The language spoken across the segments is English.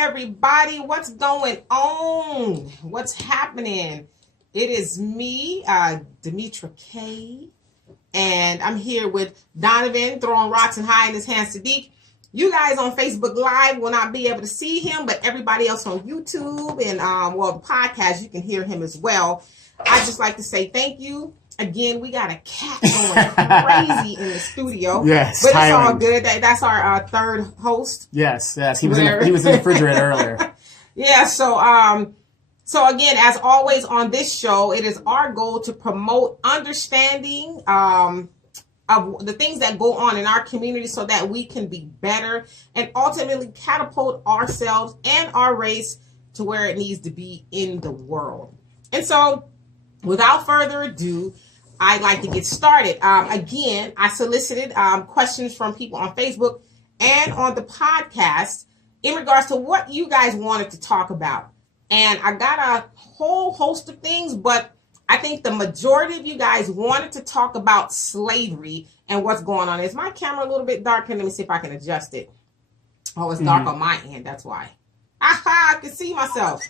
everybody. What's going on? What's happening? It is me, Demetra K, and I'm here with Donovan throwing rocks and hiding his hands. Sadiq. You guys on Facebook Live will not be able to see him, but everybody else on YouTube and the podcast, you can hear him as well. I'd just like to say thank you. Again, we got a cat going crazy in the studio. Yes, but it's all good. That's our third host. Yes. He was in the refrigerator earlier. Yeah. So again, as always on this show, it is our goal to promote understanding of the things that go on in our community, so that we can be better and ultimately catapult ourselves and our race to where it needs to be in the world. And so, without further ado, I'd like to get started. Again, I solicited questions from people on Facebook and on the podcast in regards to what you guys wanted to talk about. And I got a whole host of things, but I think the majority of you guys wanted to talk about slavery and what's going on. Is my camera a little bit darker? Let me see if I can adjust it. Oh, it's dark on my end. That's why. Aha, I can see myself.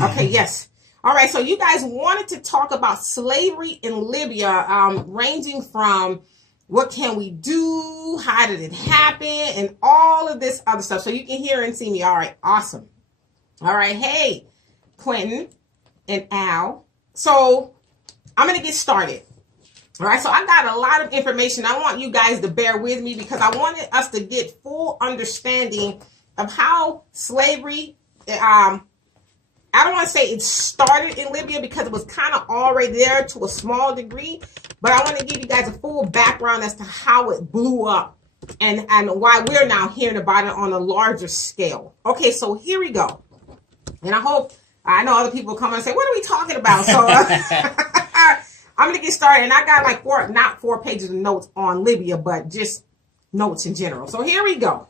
Okay, yes. All right, so you guys wanted to talk about slavery in Libya, ranging from what can we do, how did it happen, and all of this other stuff. So you can hear and see me. All right, awesome. All right, hey, Quentin and Al. So I'm going to get started. All right, so I got a lot of information. I want you guys to bear with me because I wanted us to get full understanding of how slavery, I don't want to say it started in Libya because it was kind of already there to a small degree, but I want to give you guys a full background as to how it blew up and why we're now hearing about it on a larger scale. Okay, so here we go. And I know other people come and say, what are we talking about? So I'm going to get started. And I got like not four pages of notes on Libya, but just notes in general. So here we go.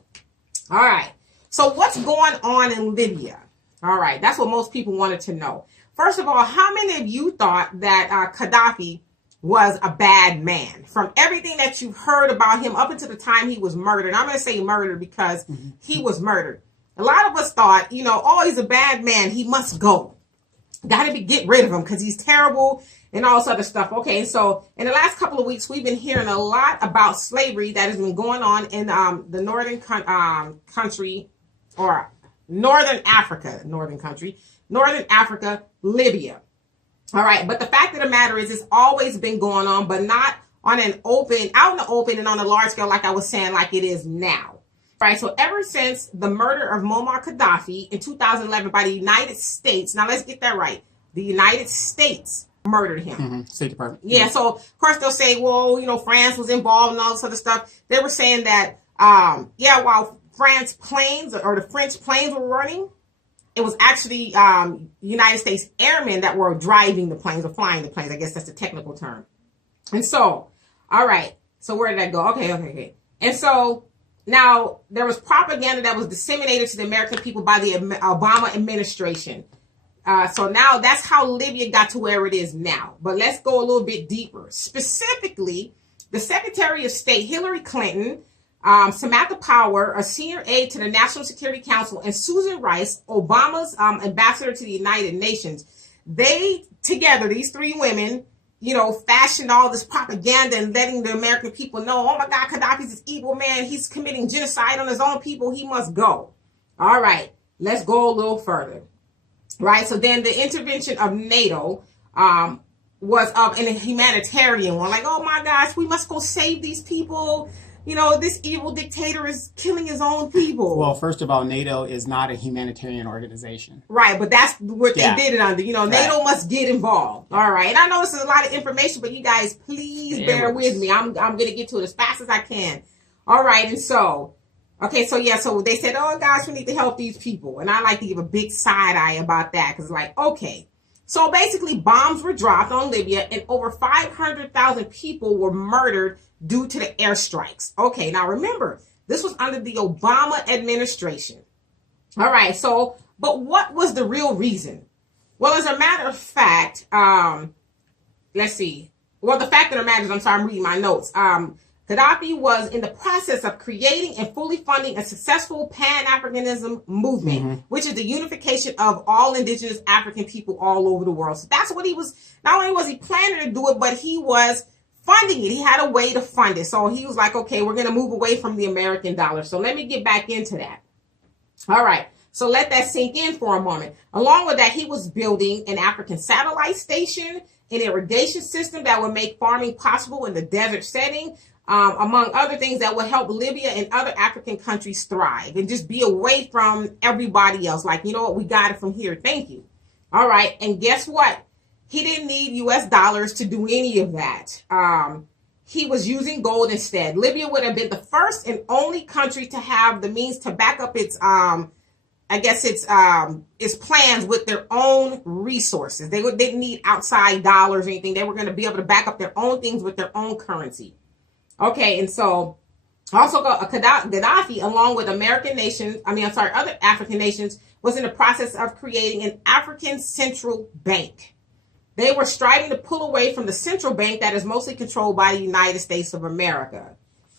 All right. So what's going on in Libya? All right. That's what most people wanted to know. First of all, how many of you thought that Gaddafi was a bad man? From everything that you've heard about him up until the time he was murdered. I'm going to say murdered because he was murdered. A lot of us thought, oh, he's a bad man. He must go. Got to get rid of him because he's terrible and all this other stuff. Okay, so in the last couple of weeks, we've been hearing a lot about slavery that has been going on in the northern country, or northern Africa, Libya. All right, but the fact of the matter is it's always been going on, but not on out in the open and on a large scale like I was saying, like it is now. Right, so ever since the murder of Muammar Gaddafi in 2011 by the United States, now let's get that right, the United States murdered him. State Department. Yeah, so of course they'll say, well, France was involved and all this other stuff. They were saying that, while France planes or the French planes were running, it was actually United States airmen that were driving the planes or flying the planes. I guess that's the technical term. And so, all right, so where did that go? Okay. And so, now, there was propaganda that was disseminated to the American people by the Obama administration. So now that's how Libya got to where it is now. But let's go a little bit deeper. Specifically, the Secretary of State, Hillary Clinton, Samantha Power, a senior aide to the National Security Council, and Susan Rice, Obama's ambassador to the United Nations, they together, these three women, fashioned all this propaganda and letting the American people know, oh my God, Gaddafi's this evil man. He's committing genocide on his own people. He must go. All right, let's go a little further. Right, so then the intervention of NATO was in a humanitarian one. Like, oh my gosh, we must go save these people. This evil dictator is killing his own people. Well, first of all, NATO is not a humanitarian organization. Right, but that's what they did it under. NATO must get involved. All right, and I know this is a lot of information, but you guys, please bear with me. I'm going to get to it as fast as I can. All right, and so, so they said, oh gosh, we need to help these people. And I like to give a big side eye about that because okay. So basically, bombs were dropped on Libya and over 500,000 people were murdered due to the airstrikes. Okay, now remember, this was under the Obama administration. All right, so, but what was the real reason? Well, as a matter of fact, let's see. Well, the fact of the matter is, I'm reading my notes. Gaddafi was in the process of creating and fully funding a successful Pan-Africanism movement, which is the unification of all indigenous African people all over the world. So that's what he was, not only was he planning to do it, but he was funding it. He had a way to fund it. So he was like, okay, we're going to move away from the American dollar. So let me get back into that. All right. So let that sink in for a moment. Along with that, he was building an African satellite station, an irrigation system that would make farming possible in the desert setting, among other things that would help Libya and other African countries thrive and just be away from everybody else. Like, you know what? We got it from here. Thank you. All right. And guess what? He didn't need US dollars to do any of that. He was using gold instead. Libya would have been the first and only country to have the means to back up its plans with their own resources. They didn't need outside dollars or anything. They were going to be able to back up their own things with their own currency. Okay, and so also Gaddafi, along with other African nations, was in the process of creating an African central bank. They were striving to pull away from the central bank that is mostly controlled by the United States of America.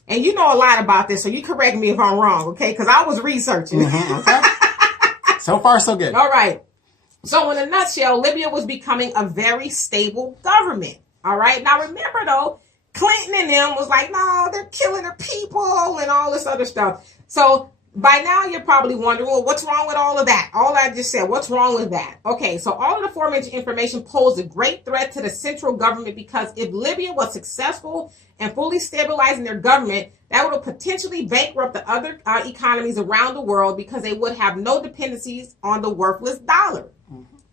And you know a lot about this, so you correct me if I'm wrong, okay? Because I was researching. Okay. So far, so good. All right. So in a nutshell, Libya was becoming a very stable government. All right. Now remember though, Clinton and them was like, no, they're killing their people and all this other stuff. So by now you're probably wondering, well, what's wrong with all of that? All I just said, what's wrong with that? Okay, so all of the aforementioned information posed a great threat to the central government because if Libya was successful and fully stabilizing their government, that would potentially bankrupt the other economies around the world because they would have no dependencies on the worthless dollar.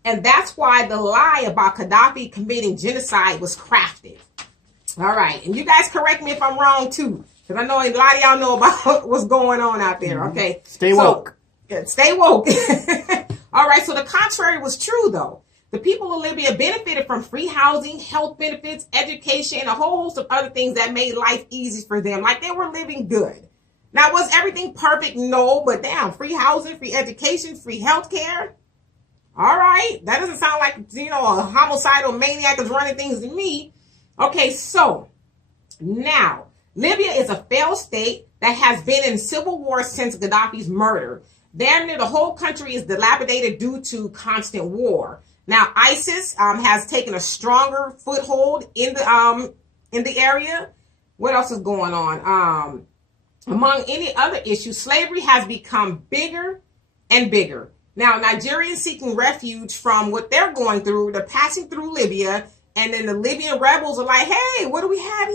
And that's why the lie about Gaddafi committing genocide was crafted. All right. And you guys correct me if I'm wrong, too, because I know a lot of y'all know about what's going on out there. Okay. Stay woke. Stay woke. All right. So the contrary was true, though. The people of Libya benefited from free housing, health benefits, education, and a whole host of other things that made life easy for them. Like they were living good. Now, was everything perfect? No, but damn, free housing, free education, free health care. All right. That doesn't sound like, a homicidal maniac is running things to me. Okay, so now Libya is a failed state that has been in civil war since Gaddafi's murder. Damn near the whole country is dilapidated due to constant war. Now, ISIS has taken a stronger foothold in the area. What else is going on? Among any other issues, slavery has become bigger and bigger. Now, Nigerians seeking refuge from what they're going through, they're passing through Libya. And then the Libyan rebels are like, hey, what do we have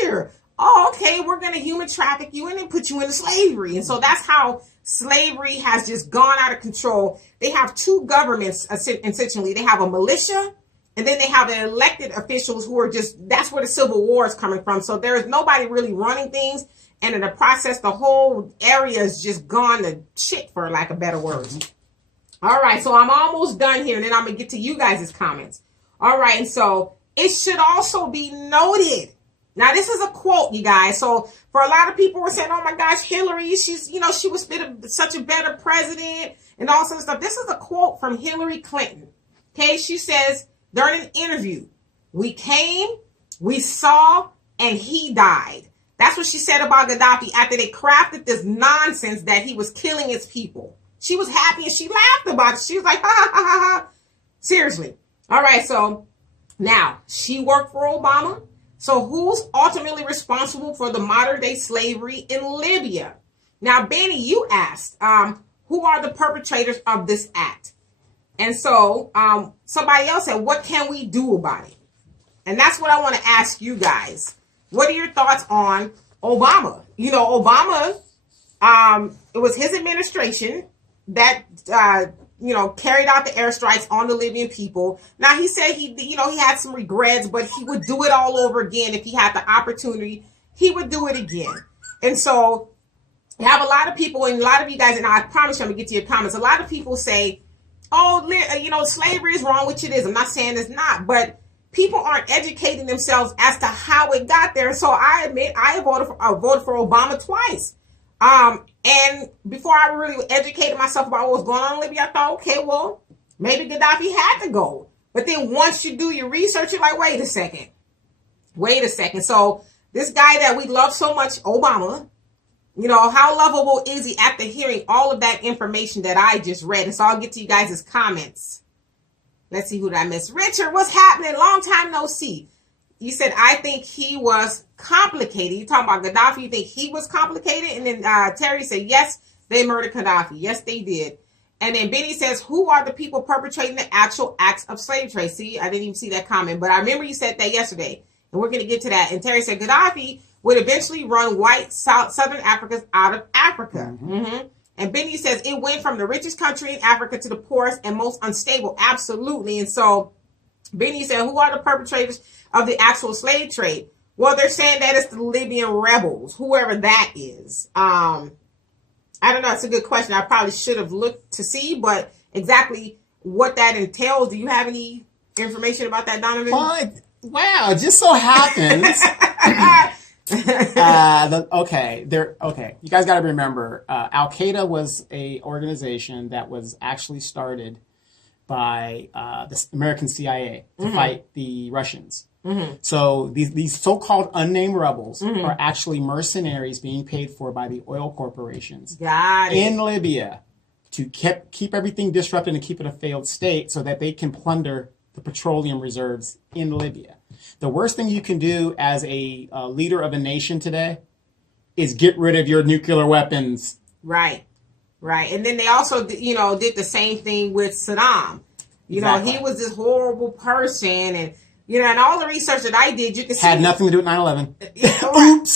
here? Oh, okay, we're going to human traffic you and then put you into slavery. And so that's how slavery has just gone out of control. They have two governments, essentially. They have a militia, and then they have the elected officials who are that's where the civil war is coming from. So there is nobody really running things. And in the process, the whole area is just gone to shit, for lack of better words. All right, so I'm almost done here, and then I'm going to get to you guys' comments. All right, and so it should also be noted. Now, this is a quote, you guys. So for a lot of people were saying, oh my gosh, Hillary, she was such a better president and all sorts of stuff. This is a quote from Hillary Clinton. Okay, she says during an interview, we came, we saw, and he died. That's what she said about Gaddafi after they crafted this nonsense that he was killing his people. She was happy and she laughed about it. She was like, ha, ha, ha, ha, ha. Seriously. All right, so now she worked for Obama. So who's ultimately responsible for the modern day slavery in Libya? Now, Benny, you asked, who are the perpetrators of this act? And so somebody else said, what can we do about it? And that's what I want to ask you guys. What are your thoughts on Obama? Obama, it was his administration that carried out the airstrikes on the Libyan people. Now, he said he had some regrets, but he would do it all over again if he had the opportunity. He would do it again. And so you have a lot of people, and a lot of you guys, and I promise you I'm going to get to your comments. A lot of people say, oh, slavery is wrong, which it is. I'm not saying it's not, but people aren't educating themselves as to how it got there. So I admit I voted for Obama twice. And before I really educated myself about what was going on in Libya, I thought, okay, well, maybe Gaddafi had to go. But then once you do your research, you're like, wait a second. So This guy that we love so much, Obama, you know, how lovable is he after hearing all of that information that I just read? And so I'll get to you guys' comments. Let's see who did I miss. Richard, what's happening? Long time no see. You said, I think he was complicated. You talking about Gaddafi, you think he was complicated? And then Terry said, yes, they murdered Gaddafi. Yes, they did. And then Benny says, who are the people perpetrating the actual acts of slave trade? See, I didn't even see that comment, but I remember you said that yesterday. And we're going to get to that. And Terry said, Gaddafi would eventually run white Southern Africans out of Africa. Mm-hmm. And Benny says, it went from the richest country in Africa to the poorest and most unstable. Absolutely. And so Benny said, who are the perpetrators of the actual slave trade? Well, they're saying that it's the Libyan rebels, whoever that is. I don't know. It's a good question. I probably should have looked to see, but exactly what that entails. Do you have any information about that, Donovan? Wow, it just so happens. Okay. You guys got to remember, Al Qaeda was a organization that was actually started by the American CIA to fight the Russians. Mm-hmm. So these so-called unnamed rebels are actually mercenaries being paid for by the oil corporations in Libya to keep everything disrupted and keep it a failed state so that they can plunder the petroleum reserves in Libya. The worst thing you can do as a leader of a nation today is get rid of your nuclear weapons. Right. And then they also, did the same thing with Saddam. You know, he was this horrible person, and and all the research that I did, you can see... Had nothing to do with 9/11.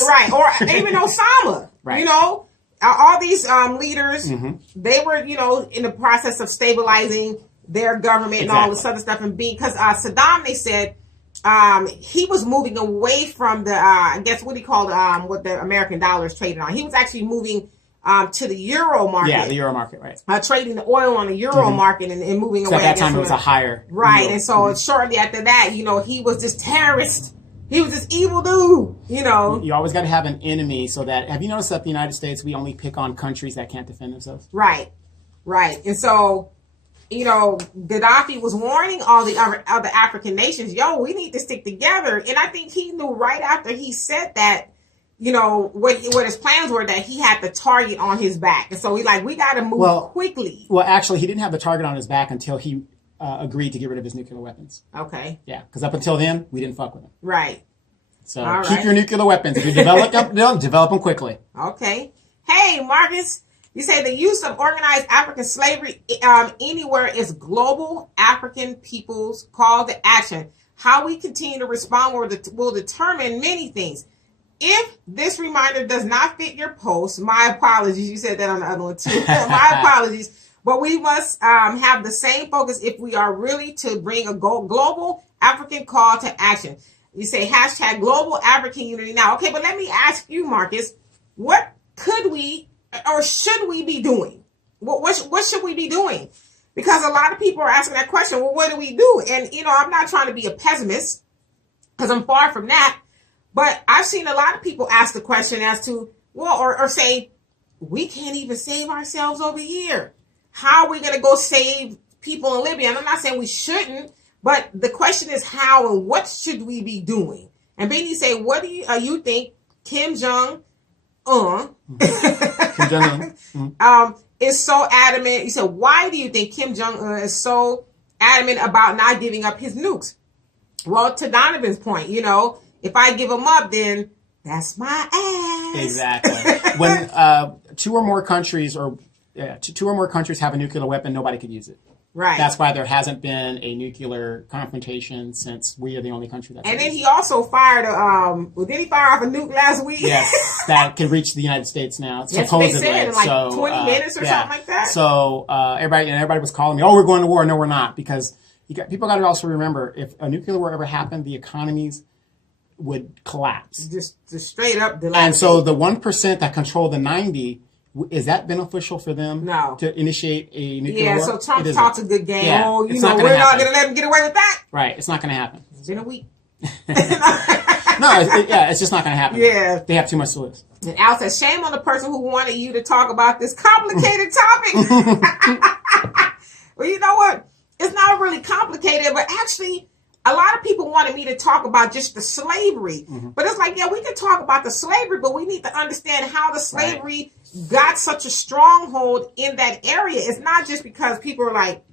Right. Or even Osama. Right. All these leaders, they were, in the process of stabilizing their government and all this other stuff. And because Saddam, they said, he was moving away from the, I guess what he called, what the American dollar is traded on. He was actually moving to the euro market. Yeah, the euro market, right. Trading the oil on the euro market and moving away. At that time, it was a higher. Right. Euro. And so shortly after that, he was this terrorist. He was this evil dude, You always got to have an enemy so that, have you noticed that the United States, we only pick on countries that can't defend themselves? Right. And so, Gaddafi was warning all the other African nations, we need to stick together. And I think he knew right after he said that, what his plans were, that he had the target on his back. And so we got to move quickly. Well, actually, he didn't have the target on his back until he agreed to get rid of his nuclear weapons. Okay. Yeah, because up until then, we didn't fuck with him. Right. So keep your nuclear weapons. If you develop them quickly. Okay. Hey, Marcus, you say the use of organized African slavery anywhere is global African people's call to action. How we continue to respond will determine many things. If this reminder does not fit your post, my apologies. You said that on the other one too. My apologies. But we must have the same focus if we are really to bring a global African call to action. You say hashtag global African unity now. Okay, but let me ask you, Marcus, what could we or should we be doing? What should we be doing? Because a lot of people are asking that question. Well, what do we do? And, I'm not trying to be a pessimist because I'm far from that. But I've seen a lot of people ask the question as to, or say, we can't even save ourselves over here. How are we going to go save people in Libya? And I'm not saying we shouldn't, but the question is how and what should we be doing? And Benny say, what do you think Kim Jong-un is so adamant? You said, why do you think Kim Jong-un is so adamant about not giving up his nukes? Well, to Donovan's point, if I give them up, then that's my ass. Exactly. When two or more countries have a nuclear weapon, nobody could use it. Right. That's why there hasn't been a nuclear confrontation since we are the only country that. And then he also fired did he fire off a nuke last week? Yes, that can reach the United States now. Yes, supposedly. They said in like 20 minutes or something like that. So everybody was calling me, we're going to war. No, we're not, because people got to also remember, if a nuclear war ever happened, the economies would collapse. Just straight up. And so the 1% that control the 90%. Is that beneficial for them? No. To initiate a nuclear war? Yeah, so Trump talks a good game. Yeah, we're not going to let him get away with that. Right, it's not going to happen. It's been a week. It's just not going to happen. Yeah. They have too much to lose. And Al says, shame on the person who wanted you to talk about this complicated topic. Well, you know what? It's not really complicated, but actually, a lot of people wanted me to talk about just the slavery, but it's like, yeah, we can talk about the slavery, but we need to understand how the slavery got such a stronghold in that area. It's not just because people are like,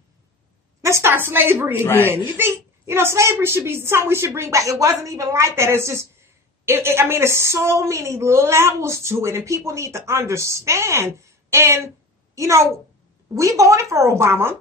let's start slavery again. You think, slavery should be something we should bring back. It wasn't even like that. It's just, there's so many levels to it, and people need to understand. And, we voted for Obama.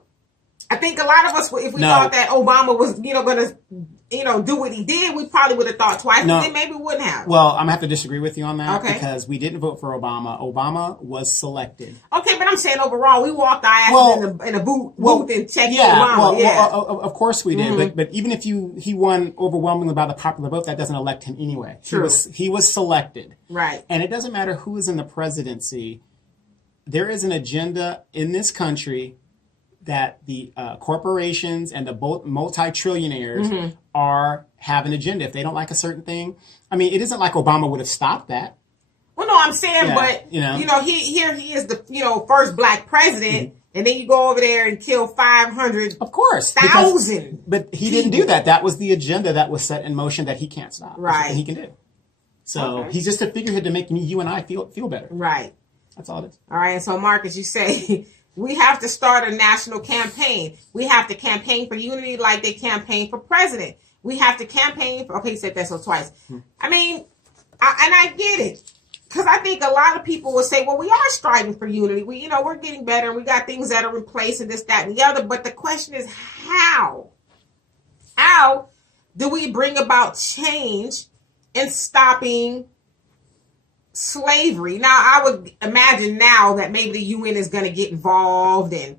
I think a lot of us, if we thought that Obama was, going to, do what he did, we probably would have thought twice, but then maybe we wouldn't have. Well, I'm going to have to disagree with you on that because we didn't vote for Obama. Obama was selected. Okay, but I'm saying overall, we walked our asses in a booth and checked Obama. Of course we did. But even if he won overwhelmingly by the popular vote, that doesn't elect him anyway. True. He was selected. Right. And it doesn't matter who is in the presidency. There is an agenda in this country that the corporations and the multi-trillionaires have an agenda. If they don't like a certain thing, it isn't like Obama would have stopped that. Well, no, I'm saying, but he is the first black president, and then you go over there and kill 500, of course, 1,000. But he didn't do that. That was the agenda that was set in motion that he can't stop. Right, and he can do. So he's just a figurehead to make you and I feel better. Right. That's all it is. All right. And so, Marcus, you say we have to start a national campaign. We have to campaign for unity like they campaign for president. We have to campaign for, okay, you said that so twice. I get it. Because I think a lot of people will say, well, we are striving for unity. We're getting better. And we got things that are in place and this, that, and the other. But the question is how? How do we bring about change in stopping slavery? Now, I would imagine now that maybe the UN is going to get involved and,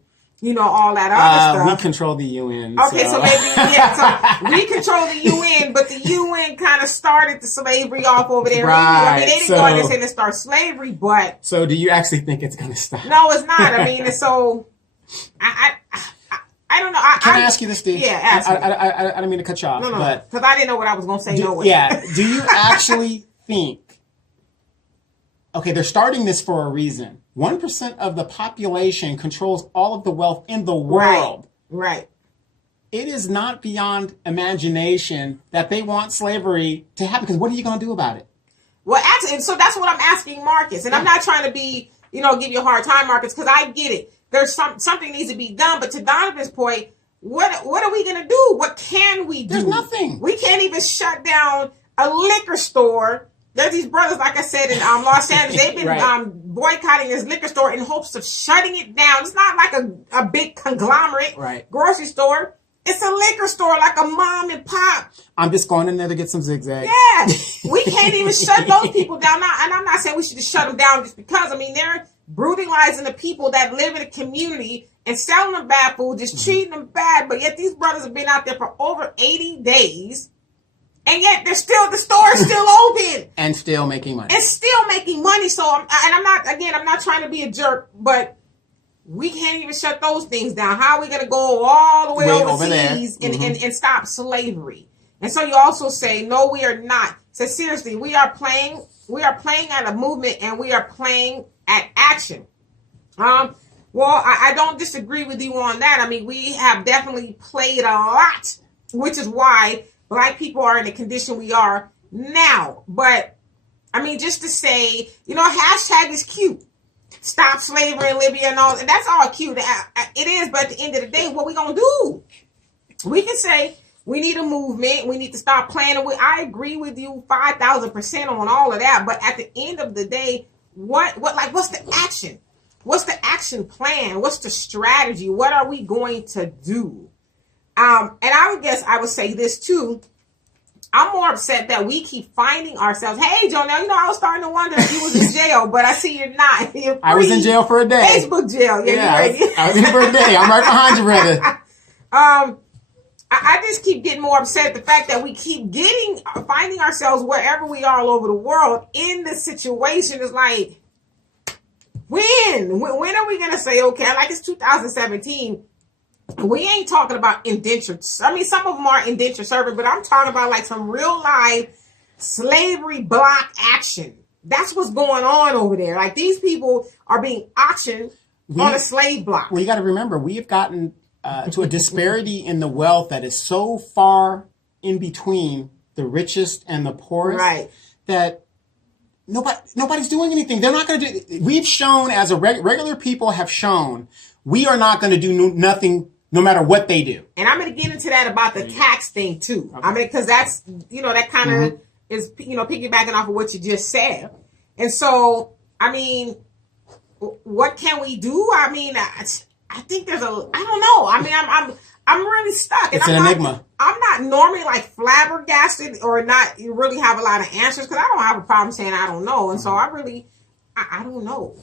all that other stuff. We control the UN. Okay, so maybe, we control the UN, but the UN kind of started the slavery off over there. Right. They didn't go in and say to start slavery, but. So do you actually think it's going to stop? No, it's not. So I don't know. Can I ask you this, Steve? Yeah, ask me. I don't mean to cut you off. No, because I didn't know what I was going to say. Yeah. Do you actually think, okay, they're starting this for a reason. 1% of the population controls all of the wealth in the world. Right. It is not beyond imagination that they want slavery to happen, because what are you going to do about it? Well, actually, so that's what I'm asking Marcus. And I'm not trying to be, give you a hard time, Marcus, because I get it. There's something needs to be done. But to Donovan's point, what are we going to do? What can we do? There's nothing. We can't even shut down a liquor store. There's these brothers, like I said, in Los Angeles. They've been boycotting this liquor store in hopes of shutting it down. It's not like a big conglomerate grocery store. It's a liquor store, like a mom and pop. I'm just going in there to get some zigzags. Yeah. We can't even shut those people down. Now, and I'm not saying we should just shut them down just because. They're brutalizing the people that live in a community and selling them bad food, just treating them bad. But yet these brothers have been out there for over 80 days. And yet the store is still open. And still making money. And still making money. So, I'm not trying to be a jerk, but we can't even shut those things down. How are we going to go all the way overseas and stop slavery? And so you also say, no, we are not. So seriously, we are playing at a movement, and we are playing at action. Well, I don't disagree with you on that. We have definitely played a lot, which is why Black people are in the condition we are now. But, just to say, hashtag is cute. Stop slavery in Libya and all. And that's all cute. It is, but at the end of the day, what we going to do? We can say we need a movement. We need to stop playing. I agree with you 5,000% on all of that. But at the end of the day, what's the action? What's the action plan? What's the strategy? What are we going to do? And I would say this too. I'm more upset that we keep finding ourselves. Hey, Jonelle, I was starting to wonder if you was in jail, but I see you're not. You're I was in jail for a day. Facebook jail. Yeah, I was in for a day. I'm right behind you, brother. I just keep getting more upset at the fact that we keep finding ourselves wherever we are all over the world in this situation. It's like, when are we going to say, okay, like it's 2017. We ain't talking about indentured. Some of them are indentured servants, but I'm talking about like some real life slavery block action. That's what's going on over there. Like these people are being auctioned on a slave block. Well, you got to remember, we have gotten to a disparity in the wealth that is so far in between the richest and the poorest, Right. that nobody's doing anything. They're not going to do. We've shown, as a regular people have shown, we are not going to do nothing no matter what they do. And I'm going to get into that about the tax thing too. Okay. I mean, because that's, that kind of is, piggybacking off of what you just said. And so, I mean, what can we do? I mean, I think there's I don't know. I mean, I'm really stuck. It's an enigma. I'm not normally like flabbergasted or not really have a lot of answers, because I don't have a problem saying I don't know. And so I don't know.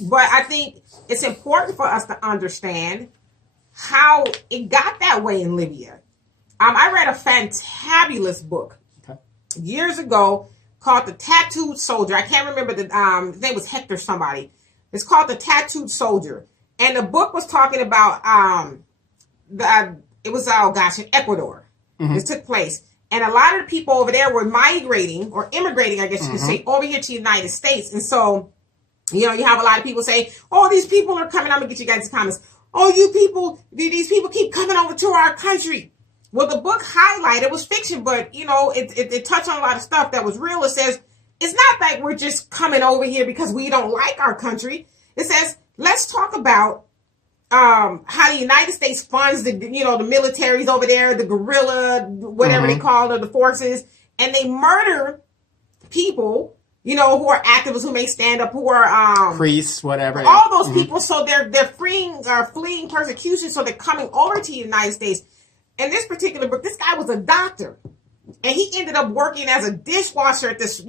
But I think it's important for us to understand how it got that way in Libya. I read a fantabulous book years ago called The Tattooed Soldier. I can't remember his name was Hector somebody. It's called The Tattooed Soldier. And the book was talking about it was in Ecuador. This took place. And a lot of the people over there were migrating or immigrating, I guess you could say, over here to the United States. And so, you have a lot of people say, oh, these people are coming. I'm going to get you guys' comments. Oh, these people keep coming over to our country. Well, the book highlighted, it was fiction, but, it touched on a lot of stuff that was real. It says, it's not like we're just coming over here because we don't like our country. It says, let's talk about how the United States funds the militaries over there, the guerrilla, whatever they call it, the forces, and they murder people, who are activists, who may stand up, who are priests, whatever. All those people, so they're fleeing persecution, so they're coming over to the United States. In this particular book, this guy was a doctor, and he ended up working as a dishwasher at this,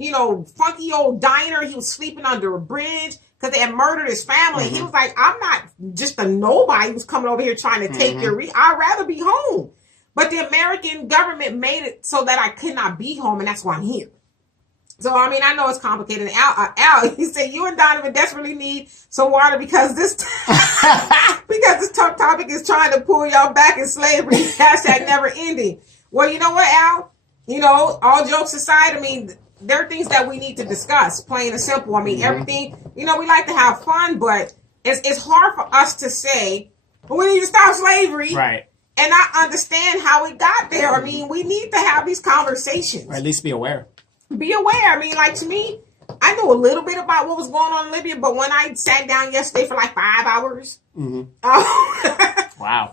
funky old diner. He was sleeping under a bridge because they had murdered his family. He was like, I'm not just a nobody who's coming over here trying to take your I'd rather be home. But the American government made it so that I could not be home, and that's why I'm here. So, I mean, I know it's complicated. Al, he said, you and Donovan desperately need some water because this tough topic is trying to pull y'all back in slavery. Hashtag never ending. Well, you know what, Al? All jokes aside, I mean, there are things that we need to discuss, plain and simple. I mean, everything, we like to have fun, but it's hard for us to say, well, we need to stop slavery. Right. And not understand how it got there. I mean, we need to have these conversations. Or at least be aware. Be aware. I mean, like, to me, I knew a little bit about what was going on in Libya, but when I sat down yesterday for like 5 hours, wow,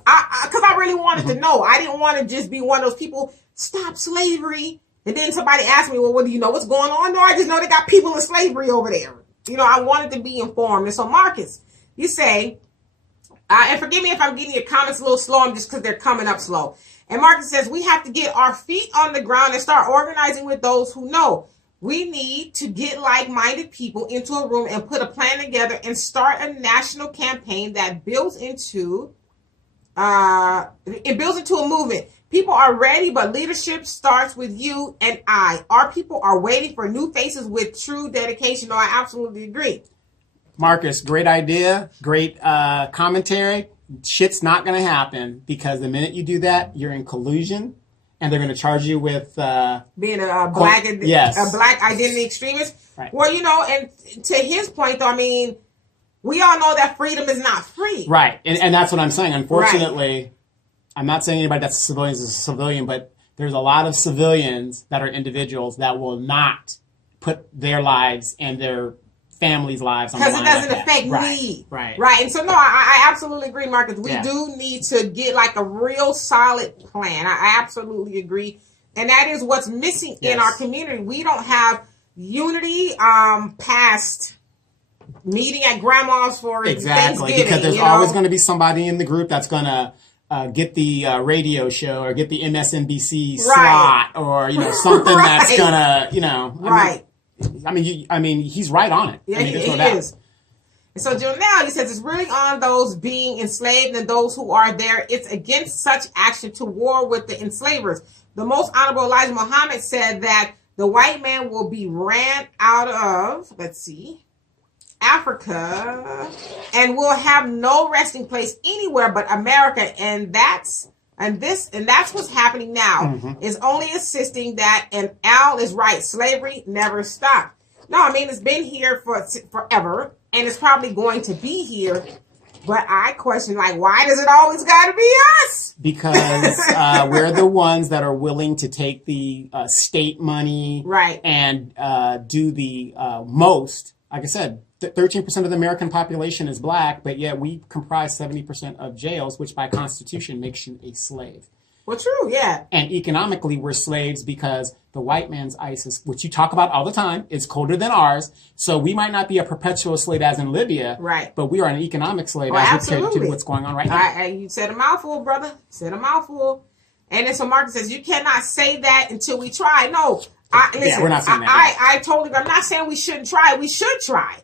because I really wanted to know. I didn't want to just be one of those people, stop slavery, and then somebody asked me, well, what do you know what's going on? No, I just know they got people in slavery over there. I wanted to be informed. And so, Marcus, you say, and forgive me if I'm getting your comments a little slow, I'm just because they're coming up slow. And Marcus says, we have to get our feet on the ground and start organizing with those who know. We need to get like-minded people into a room and put a plan together and start a national campaign that builds into a movement. People are ready, but leadership starts with you and I. Our people are waiting for new faces with true dedication. No, I absolutely agree. Marcus, great idea, great commentary. Shit's not going to happen because the minute you do that, you're in collusion, and they're going to charge you with being a black identity extremist. Right. Well, and to his point, though, I mean, we all know that freedom is not free. Right, and that's what I'm saying. Unfortunately, I'm not saying anybody that's a civilian is a civilian, but there's a lot of civilians that are individuals that will not put their lives and their families' lives on the line. Because it doesn't affect me. Right. And so, no, I absolutely agree, Marcus. We do need to get like a real solid plan. I absolutely agree. And that is what's missing in our community. We don't have unity past meeting at grandma's for Thanksgiving. Because there's always going to be somebody in the group that's going to get the radio show or get the MSNBC slot or, something that's going to, I mean, he's right on it. Yeah, he is. And so Jonelle, he says, it's really on those being enslaved and those who are there. It's against such action to war with the enslavers. The most honorable Elijah Muhammad said that the white man will be ran out of, Africa, and will have no resting place anywhere but America. And that's what's happening now. Is only assisting that, and Al is right. Slavery never stopped. No, I mean, it's been here for forever, and it's probably going to be here. But I question, why does it always got to be us? because we're the ones that are willing to take the state money Right. and do the most. Like I said, 13% of the American population is black, but yet we comprise 70% of jails, which by Constitution makes you a slave. Well, true, yeah. And economically, we're slaves because the white man's ISIS, which you talk about all the time, is colder than ours. So we might not be a perpetual slave as in Libya, Right. but we are an economic slave Oh, as compared absolutely. to what's going on right now. You said a mouthful, brother. Said a mouthful. And then so Marcus says, you cannot say that until we try. No, listen, we're not saying that. I totally, I'm not saying we shouldn't try. We should try.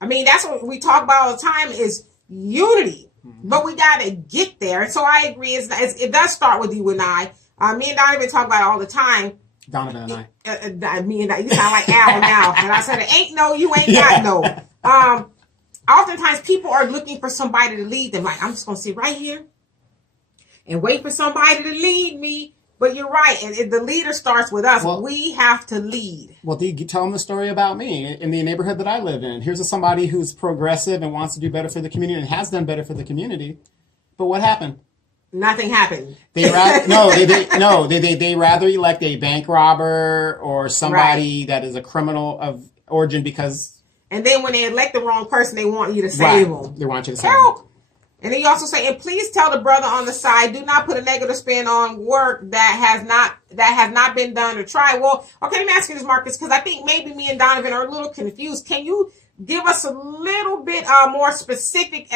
I mean, that's what we talk about all the time is unity. But we got to get there. So I agree. It does start with you and I. Me and Donovan talk about it all the time. Donovan and I. Me and I, you sound like Al now. And I said, it ain't no, you ain't got no. Oftentimes people are looking for somebody to lead them. Like, I'm just going to sit right here and wait for somebody to lead me. But you're right. And the leader starts with us. Well, we have to lead. Well, Dee, you tell them the story about me in the neighborhood that I live in. Here's somebody who's progressive and wants to do better for the community and has done better for the community. But what happened? Nothing happened. They rather elect a bank robber or somebody that is a criminal of origin because. And then when they elect the wrong person, they want you to save them. They want you to save Help. them. And then you also say, and please tell the brother on the side, do not put a negative spin on work that has not been done or tried. Well, okay, let me ask you this, Marcus, because I think maybe me and Donovan are a little confused. Can you give us a little bit more specific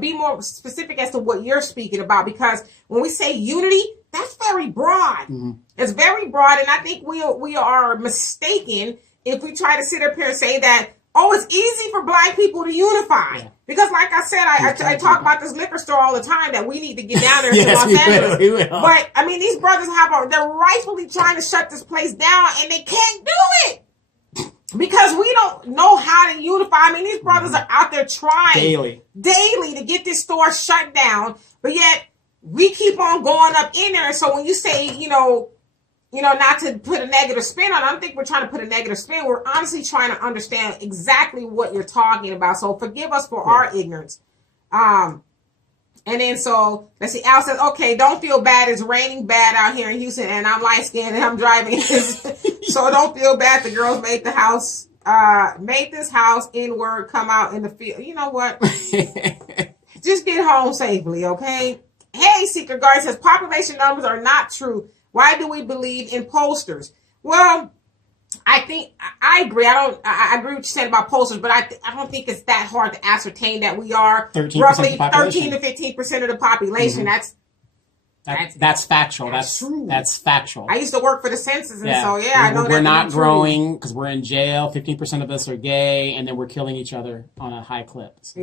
be more specific as to what you're speaking about? Because when we say unity, that's very broad. Mm-hmm. It's very broad, and I think we are mistaken if we try to sit up here and say that, oh, it's easy for black people to unify. Yeah. Because like I said, I talk about this liquor store all the time that we need to get down there to Los Angeles. We will. But, I mean, these brothers they're rightfully trying to shut this place down, and they can't do it. Because we don't know how to unify. I mean, these brothers are out there trying daily to get this store shut down, but yet we keep on going up in there. So when you say, not to put a negative spin on it, I don't think we're trying to put a negative spin. We're honestly trying to understand exactly what you're talking about. So forgive us for our ignorance. And then so let's see, Al says, okay, don't feel bad. It's raining bad out here in Houston and I'm light skinned and I'm driving. So don't feel bad. The girls made this house inward come out in the field. You know what? Just get home safely. Okay. Hey, Seeker Guard says population numbers are not true. Why do we believe in pollsters? Well, I think I agree. I agree with what you said about pollsters, but I don't think it's that hard to ascertain that we are roughly 13 to 15% of the population. Mm-hmm. That's factual. That's true. That's factual. I used to work for the census, and I know we're not growing because we're in jail. 15% of us are gay, and then we're killing each other on a high clip. So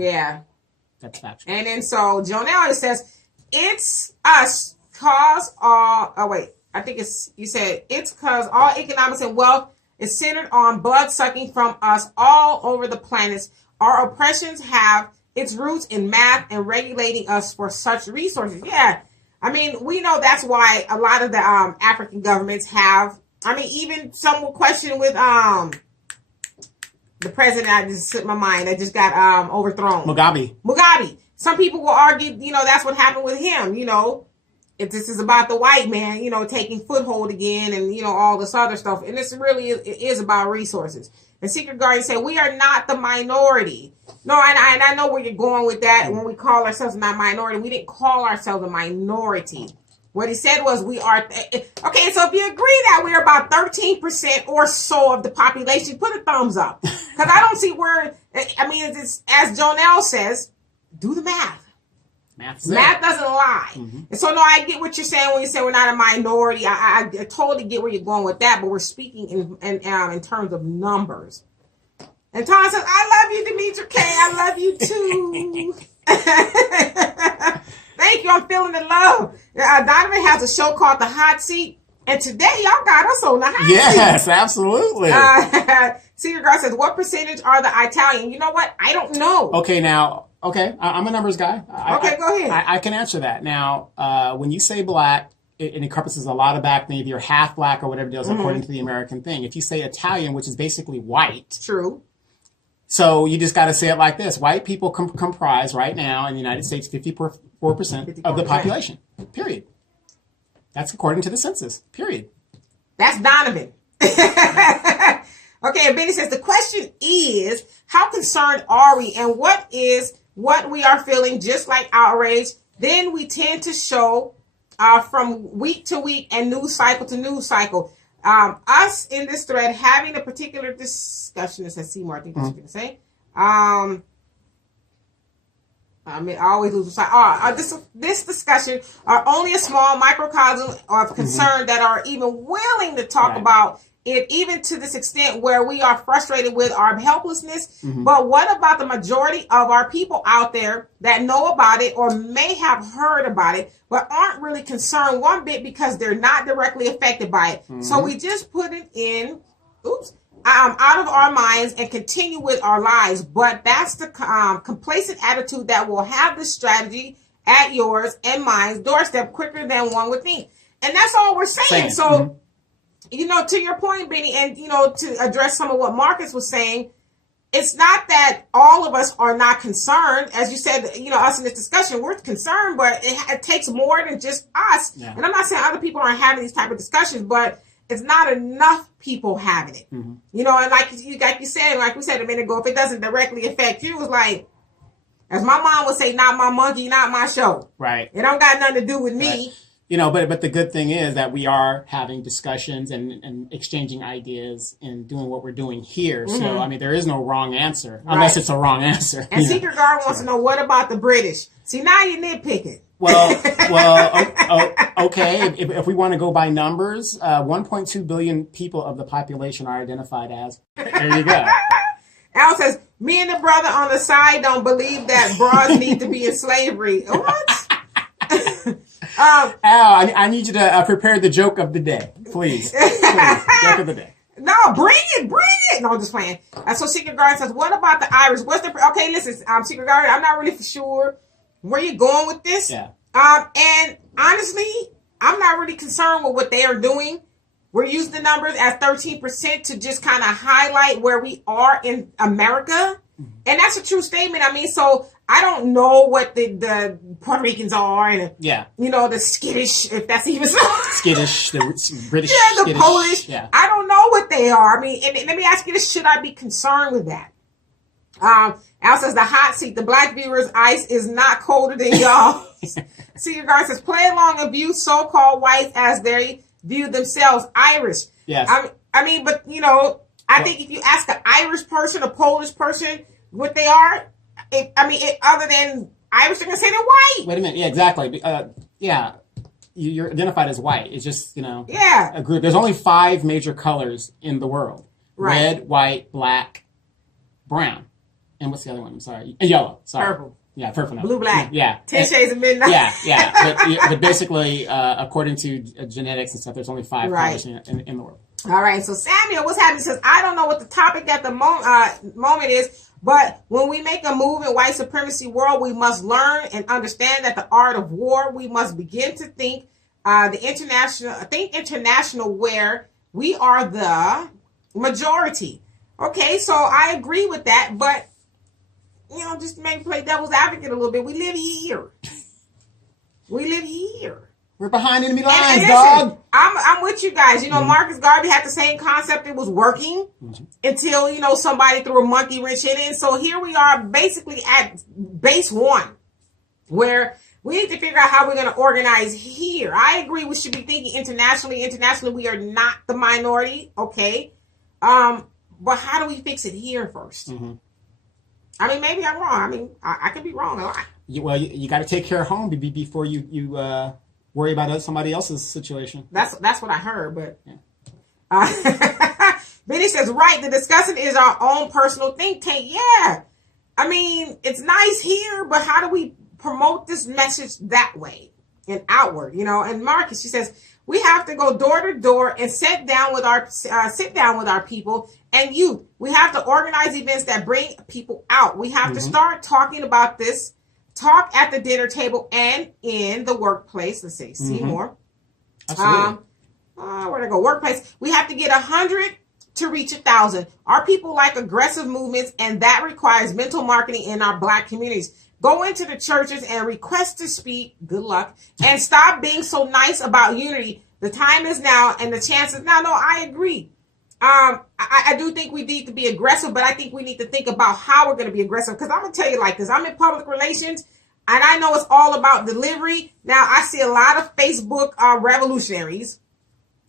that's factual. And then so Jonelle says it's us cause all. Oh wait. I think you said it's because all economics and wealth is centered on blood sucking from us all over the planet. Our oppressions have its roots in math and regulating us for such resources. Yeah. I mean, we know that's why a lot of the African governments have, I mean, even some will question with the president, I just slipped my mind, that just got overthrown. Mugabe. Some people will argue, that's what happened with him, if this is about the white man, taking foothold again and, all this other stuff. And this really is about resources. And Secret Guardian said, we are not the minority. No, and I know where you're going with that. When we call ourselves not minority, we didn't call ourselves a minority. What he said was we are. Okay, so if you agree that we're about 13% or so of the population, put a thumbs up. Because I don't see where, it's, as Jonelle says, do the math. Math doesn't lie. Mm-hmm. And so, no, I get what you're saying when you say we're not a minority. I totally get where you're going with that, but we're speaking in terms of numbers. And Tom says, I love you, Demetra K. I love you too. Thank you. I'm feeling the love. Donovan has a show called The Hot Seat. And today, y'all got us on the hot seat. Yes, absolutely. Secret Girl says, what percentage are the Italian? You know what? I don't know. Okay, I'm a numbers guy. Go ahead. I can answer that. Now, when you say black, it encompasses a lot of black things. If you're half black or whatever it is, according to the American thing. If you say Italian, which is basically white. True. So you just got to say it like this. White people comprise right now in the United States 54% of the population, period. That's according to the census, period. That's Donovan. Okay, and Benny says, the question is, how concerned are we, and what we are feeling, just like outrage? Then we tend to show from week to week and news cycle to news cycle. Us in this thread having a particular discussion, it says Seymour, I think that's what you're going to say. I always lose sight. This discussion are only a small microcosm of concern that are even willing to talk about it, even to this extent where we are frustrated with our helplessness. But what about the majority of our people out there that know about it or may have heard about it, but aren't really concerned one bit because they're not directly affected by it? So we just put it in, out of our minds and continue with our lives. But that's the complacent attitude that will have this strategy at yours and mine's doorstep quicker than one would think. And that's all we're saying. So, to your point, Benny, and, to address some of what Marcus was saying, it's not that all of us are not concerned. As you said, us in this discussion, we're concerned, but it takes more than just us. Yeah. And I'm not saying other people aren't having these type of discussions, but it's not enough people having it. And like you said, like we said a minute ago, if it doesn't directly affect you, it's like, as my mom would say, not my monkey, not my show. Right. It don't got nothing to do with me. But the good thing is that we are having discussions and exchanging ideas and doing what we're doing here. So, I mean, there is no wrong answer, unless it's a wrong answer. And Secret Guard wants to know, what about the British? See, now you're nitpicking. Okay. If we want to go by numbers, 1.2 billion people of the population are identified as. There you go. Al says, me and the brother on the side don't believe that broads need to be in slavery. What? Al, I need you to prepare the joke of the day, please. Joke of the day. No, bring it. No, I'm just playing. So Secret Guard says, what about the Irish? Okay, listen, Secret Guard, I'm not really sure where you're going with this. Yeah. And honestly, I'm not really concerned with what they are doing. We're using the numbers as 13% to just kind of highlight where we are in America. And that's a true statement. I mean, so I don't know what the Puerto Ricans are, and the Skittish, if that's even so. Skittish, the British, the Skittish, Polish. Yeah. I don't know what they are. I mean, and let me ask you this: should I be concerned with that? Al says the hot seat, the black viewers' ice is not colder than y'all. Secret Guard says, play along and view so-called whites as they view themselves, Irish. Yes. I mean, but I think if you ask an Irish person, a Polish person, what they are, other than Irish, they're going to say they're white. Wait a minute. Yeah, exactly. You're identified as white. It's just, a group. There's only 5 major colors in the world. Right. Red, white, black, brown. And what's the other one? I'm sorry. Yellow. Sorry. Purple. Yeah, purple. Blue, black. Yeah. 10 Shades of Midnight. Yeah. But basically, according to genetics and stuff, there's only 5 colors in the world. All right. So Samuel, what's happening? Says, I don't know what the topic at the moment is, but when we make a move in white supremacy world, we must learn and understand that the art of war. We must begin to think international, where we are the majority. Okay, so I agree with that, but just to maybe play devil's advocate a little bit, we live here. We're behind enemy lines, dog. I'm with you guys. Marcus Garvey had the same concept. It was working until, somebody threw a monkey wrench in it. And so here we are basically at base 1, where we need to figure out how we're going to organize here. I agree we should be thinking internationally. Internationally, we are not the minority, okay? But how do we fix it here first? I mean, maybe I'm wrong. I mean, I could be wrong a lot. You got to take care of home before you worry about somebody else's situation. That's what I heard, but Benny says, right, the discussion is our own personal think tank. Yeah. I mean, it's nice here, but how do we promote this message that way and outward, And Marcus, she says, we have to go door to door and sit down with our people and youth. We have to organize events that bring people out. We have to start talking about this. Talk at the dinner table and in the workplace. Let's see more. Absolutely. Where'd I go? Workplace. We have to get 100 to reach 1,000. Our people like aggressive movements, and that requires mental marketing in our Black communities. Go into the churches and request to speak. Good luck. And stop being so nice about unity. The time is now, and the chances now. No, I agree. I do think we need to be aggressive, but I think we need to think about how we're going to be aggressive. Because I'm going to tell you like this. I'm in public relations, and I know it's all about delivery. Now, I see a lot of Facebook revolutionaries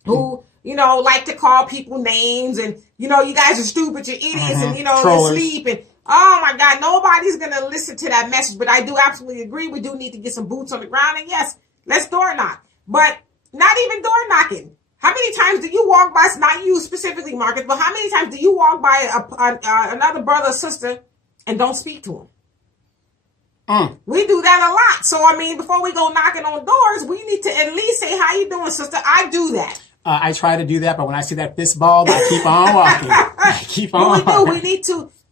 who, like to call people names, and, you guys are stupid, you're idiots, and, you're asleep, and, oh my God, nobody's going to listen to that message. But I do absolutely agree. We do need to get some boots on the ground. And yes, let's door knock. But not even door knocking. How many times do you walk by, not you specifically, Marcus, but how many times do you walk by another brother or sister and don't speak to them? We do that a lot. So, before we go knocking on doors, we need to at least say, how you doing, sister? I do that. I try to do that, but when I see that fist ball, I keep on walking. I keep on walking.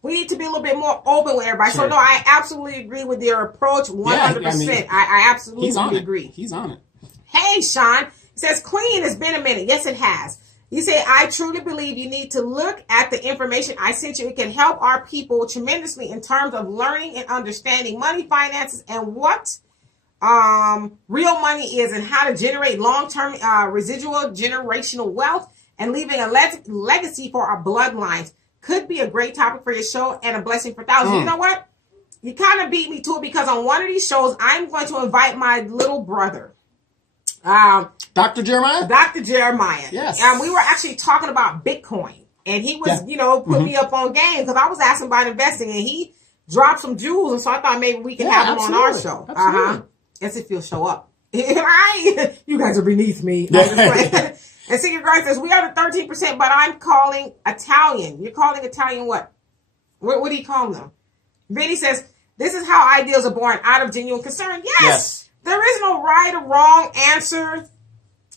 We need to be a little bit more open with everybody. Sure. So, no, I absolutely agree with your approach 100%. Yeah, I absolutely agree. He's on it. Hey, Sean. He says, Queen, it's been a minute. Yes, it has. You say, I truly believe you need to look at the information I sent you. It can help our people tremendously in terms of learning and understanding money, finances, and what real money is, and how to generate long-term residual generational wealth and leaving a legacy for our bloodlines. Could be a great topic for your show and a blessing for thousands. You know what? You kind of beat me to it, because on one of these shows, I'm going to invite my little brother. Dr. Jeremiah? Dr. Jeremiah. Yes. We were actually talking about Bitcoin, and he was, put me up on game, because I was asking about investing, and he dropped some jewels, and so I thought maybe we can have him on our show. As if he'll show up. You guys are beneath me. And Secret Guard says, we are the 13%, but I'm calling Italian. You're calling Italian what? What do you call them? Vinny says, this is how ideals are born, out of genuine concern. Yes. There is no right or wrong answer.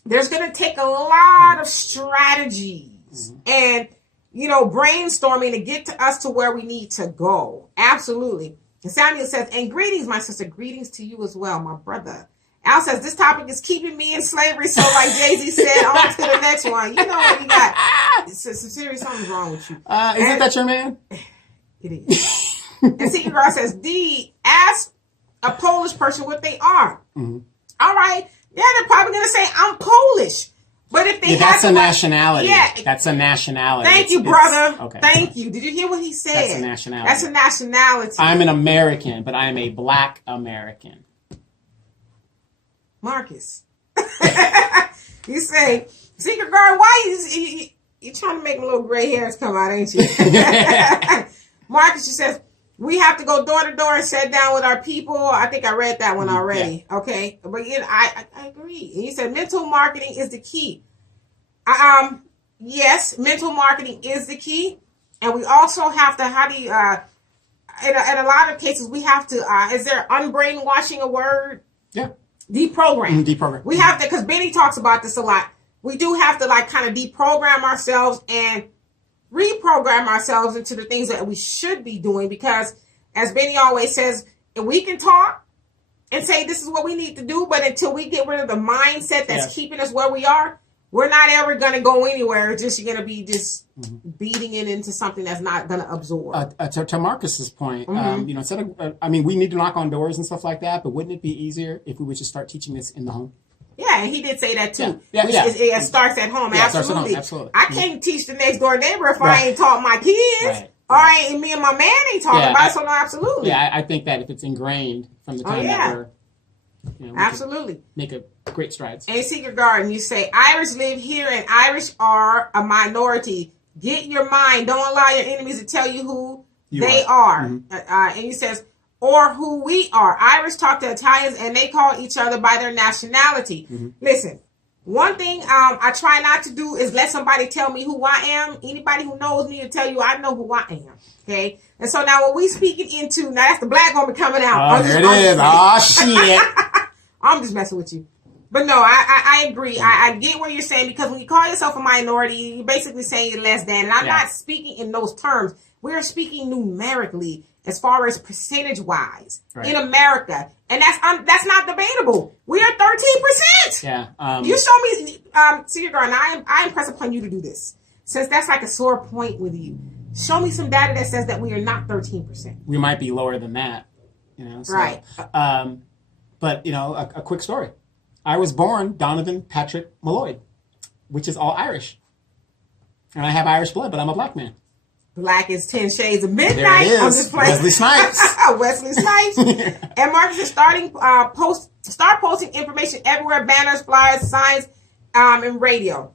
There's going to take a lot of strategies and, brainstorming to get to us to where we need to go. Absolutely. And Samuel says, and greetings, my sister. Greetings to you as well, my brother. Al says, this topic is keeping me in slavery. So like Jay-Z said, on to the next one. You know what you got. Some serious something's wrong with you. Isn't that your man? It is. And Secret Girl says, D, ask a Polish person what they are. All right. Yeah, they're probably going to say, I'm Polish. But if they that's a nationality. Yeah. That's a nationality. Thank you, brother. Okay. Thank you. Did you hear what he said? That's a nationality. That's a nationality. I'm an American, but I'm a Black American. Marcus. You say, Secret Guard, why you trying to make my little gray hairs come out, ain't you? Marcus, she says, we have to go door to door and sit down with our people. I think I read that one already. Yeah. Okay. But I agree. And you said mental marketing is the key. Yes, mental marketing is the key. And we also have to, in a lot of cases, we have to, is there unbrainwashing a word? Yeah. Deprogram. Deprogram. We have to, because Benny talks about this a lot. We do have to kind of deprogram ourselves and reprogram ourselves into the things that we should be doing, because as Benny always says, we can talk and say this is what we need to do, but until we get rid of the mindset that's keeping us where we are, we're not ever going to go anywhere. It's just you're going to be just beating it into something that's not going to absorb. To Marcus's point, instead of, we need to knock on doors and stuff like that, but wouldn't it be easier if we would just start teaching this in the home? Yeah, and he did say that too. Yeah. It starts at home. Yeah, absolutely. Absolutely. I can't teach the next door neighbor if I ain't taught my kids. Right. Or me and my man ain't talking about it. So no, absolutely. Yeah, I think that if it's ingrained from the time that we're, absolutely, make a great strides. And Secret Garden, you say Irish live here and Irish are a minority. Get your mind. Don't allow your enemies to tell you who they are. And he says, or who we are. Irish talk to Italians and they call each other by their nationality. Listen, one thing I try not to do is let somebody tell me who I am. Anybody who knows me will tell you I know who I am. Okay? And so now what we speaking into, now that's the black woman coming out. Oh, there it is. Oh, shit. I'm just messing with you. But no, I agree. I get what you're saying, because when you call yourself a minority, you're basically saying you're less than. And I'm not speaking in those terms. We're speaking numerically as far as percentage-wise in America. And that's not debatable. We are 13%. Yeah. You show me, Secret Garden, I impress upon you to do this. since that's like a sore point with you, show me some data that says that we are not 13%. We might be lower than that, so, right. But, a quick story. I was born Donovan Patrick Malloy, which is all Irish. And I have Irish blood, but I'm a black man. Black is 10 Shades of Midnight. There it is. I'm just playing. Wesley Snipes. Wesley Snipes. And Marcus is start posting information everywhere, banners, flyers, signs, and radio.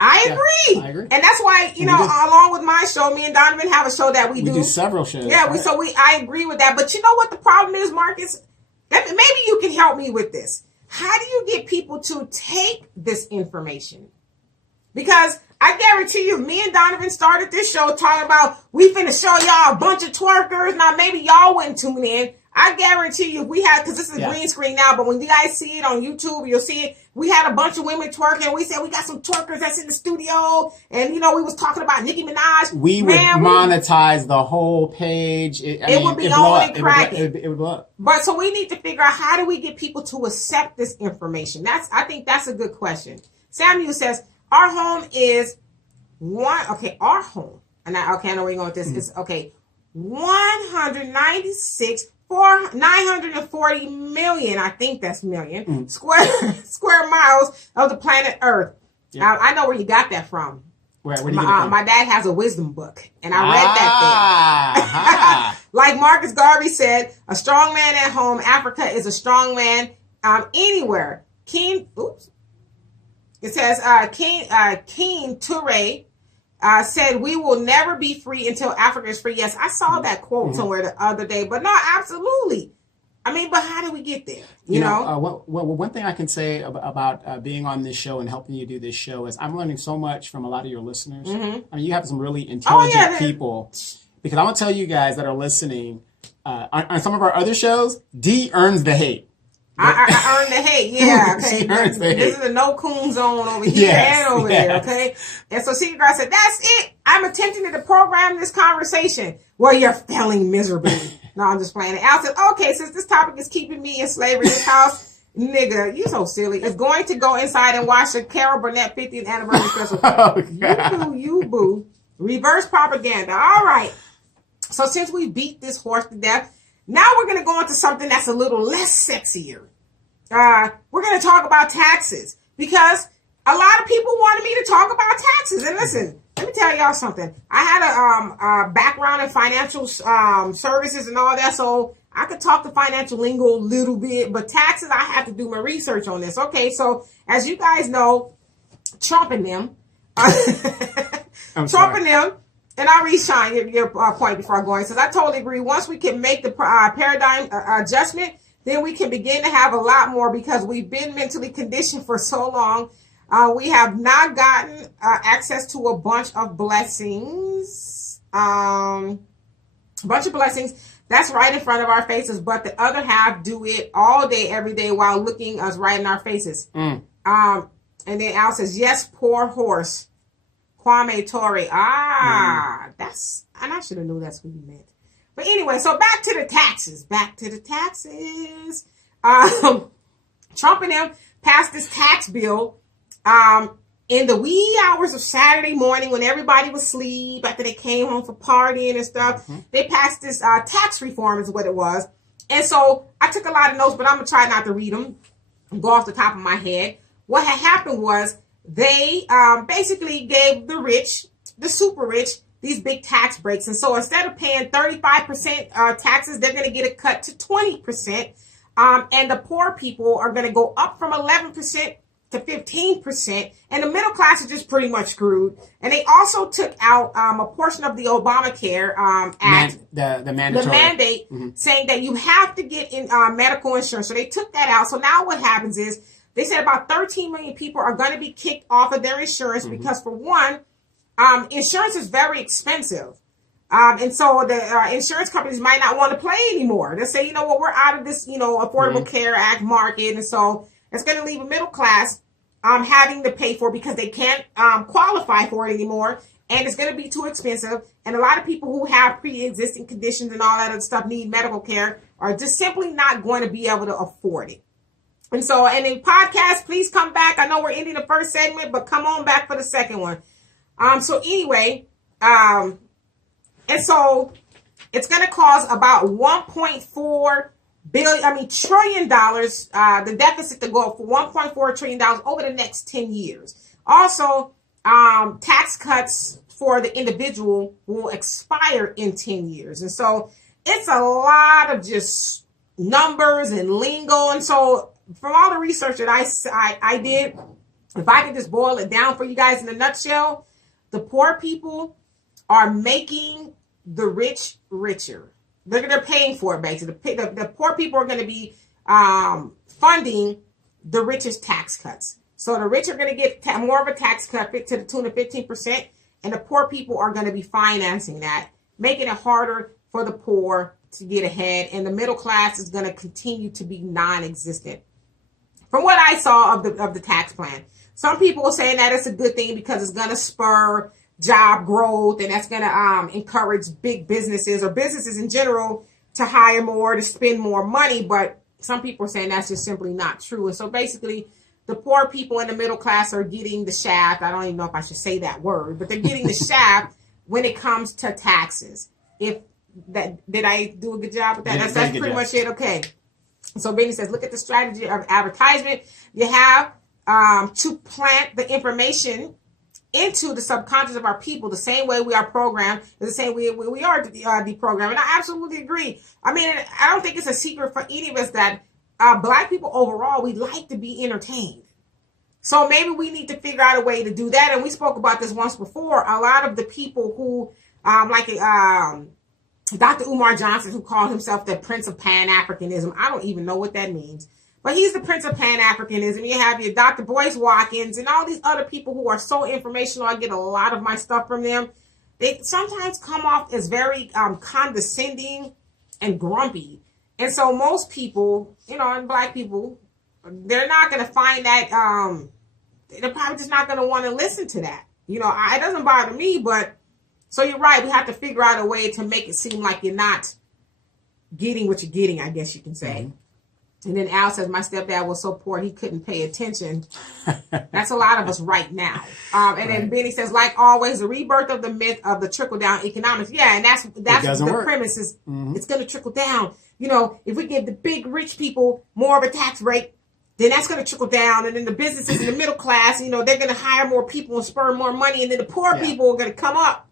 I agree. And that's why, along with my show, me and Donovan have a show that we do. We do several shows. Yeah, right? I agree with that. But you know what the problem is, Marcus? Maybe you can help me with this. How do you get people to take this information? Because I guarantee you, me and Donovan started this show talking about we finna show y'all a bunch of twerkers. Now, maybe y'all wouldn't tune in. I guarantee you, if we had, because this is a green screen now, but when you guys see it on YouTube, you'll see it. We had a bunch of women twerking. We said we got some twerkers that's in the studio. And, we was talking about Nicki Minaj. We would monetize the whole page. It would be on and cracking. It would blow up. But so we need to figure out, how do we get people to accept this information? I think that's a good question. Samuel says, our home is our home. And I know where you're going with this. It's 196 for 940 million, I think that's million, square miles of the planet Earth. Yep. I know where you got that from. Where do you get it from? My dad has a wisdom book, and I read that there. Like Marcus Garvey said, a strong man at home, Africa is a strong man anywhere. It says, Keen Toure said, we will never be free until Africa is free. Yes, I saw that quote somewhere the other day, but no, absolutely. I mean, but how do we get there? You know? One thing I can say about being on this show and helping you do this show is I'm learning so much from a lot of your listeners. I mean, you have some really intelligent people. Because I want to tell you guys that are listening, on some of our other shows, D earns the hate. I earn the hate, yeah. Okay. She earns the hate. This is a no coon zone over here and over there, okay? And so Secret Girl said, that's it. I'm attempting to program this conversation. Well, you're failing miserably. No, I'm just playing it. Al said, okay, since this topic is keeping me in slavery in this house, nigga, you so silly. It's going to go inside and watch the Carol Burnett 50th anniversary special. You boo. Reverse propaganda. All right. So since we beat this horse to death, now we're going to go into something that's a little less sexier. We're going to talk about taxes, because a lot of people wanted me to talk about taxes. And listen, let me tell y'all something. I had a background in financial services and all that, so I could talk the financial lingo a little bit, but taxes, I have to do my research on this. Okay, so as you guys know, Trump and them, and I'll re-shine your point before I go in. Since I totally agree, once we can make the paradigm adjustment, then we can begin to have a lot more, because we've been mentally conditioned for so long. We have not gotten access to a bunch of blessings. That's right in front of our faces, but the other half do it all day, every day, while looking us right in our faces. And then Al says, yes, poor horse. Kwame Ture. That's, and I should have knew that's what you meant. But anyway, so back to the taxes. Trump and them passed this tax bill in the wee hours of Saturday morning when everybody was asleep after they came home for partying and stuff. They passed this tax reform is what it was. And so I took a lot of notes, but I'm going to try not to read them, go off the top of my head. What had happened was they basically gave the rich, the super rich, these big tax breaks. And so instead of paying 35% taxes, they're going to get a cut to 20%. And the poor people are going to go up from 11% to 15%. And the middle class is just pretty much screwed. And they also took out a portion of the Obamacare Act, the mandate, saying that you have to get in medical insurance. So they took that out. So now what happens is they said about 13 million people are going to be kicked off of their insurance because, for one, insurance is very expensive. And so the insurance companies might not want to play anymore. They'll say, you know what, we're out of this, Affordable Care Act market. And so it's going to leave a middle class having to pay for it because they can't qualify for it anymore. And it's going to be too expensive. And a lot of people who have pre-existing conditions and all that other stuff need medical care are just simply not going to be able to afford it. And in podcast, please come back. I know we're ending the first segment, but come on back for the second one. So anyway, and so it's going to cause about $1.4 trillion, the deficit to go up for $1.4 trillion over the next 10 years. Also, tax cuts for the individual will expire in 10 years. And so it's a lot of just numbers and lingo. And so from all the research that I did, if I could just boil it down for you guys in a nutshell, the poor people are making the rich richer. They're paying for it, basically. The poor people are going to be funding the richest tax cuts. So the rich are going to get more of a tax cut to the tune of 15%, and the poor people are going to be financing that, making it harder for the poor to get ahead, and the middle class is going to continue to be non-existent. From what I saw of the tax plan, some people are saying that it's a good thing because it's going to spur job growth, and that's going to encourage big businesses or businesses in general to hire more, to spend more money. But some people are saying that's just simply not true. And so basically, the poor people in the middle class are getting the shaft. I don't even know if I should say that word, but they're getting the shaft when it comes to taxes. Did I do a good job with that? That's pretty much it. Okay. So Benny says, look at the strategy of advertisement. You have to plant the information into the subconscious of our people, the same way we are programmed, the same way we are deprogrammed. And I absolutely agree. I mean, I don't think it's a secret for any of us that Black people overall, we like to be entertained. So maybe we need to figure out a way to do that. And we spoke about this once before. A lot of the people who, Dr. Umar Johnson, who called himself the Prince of Pan-Africanism. I don't even know what that means. But he's the Prince of Pan-Africanism. You have your Dr. Boyce Watkins and all these other people who are so informational. I get a lot of my stuff from them. They sometimes come off as very condescending and grumpy. And so most people, and Black people, they're not going to find that, they're probably just not going to want to listen to that. It doesn't bother me, but so you're right. We have to figure out a way to make it seem like you're not getting what you're getting, I guess you can say. Mm-hmm. And then Al says, my stepdad was so poor he couldn't pay attention. That's a lot of us right now. And then Benny says, like always, the rebirth of the myth of the trickle-down economics. Yeah, and that's the premise is it's going to trickle down. If we give the big rich people more of a tax rate, then that's going to trickle down. And then the businesses in the middle class, they're going to hire more people and spur more money. And then the poor people are going to come up.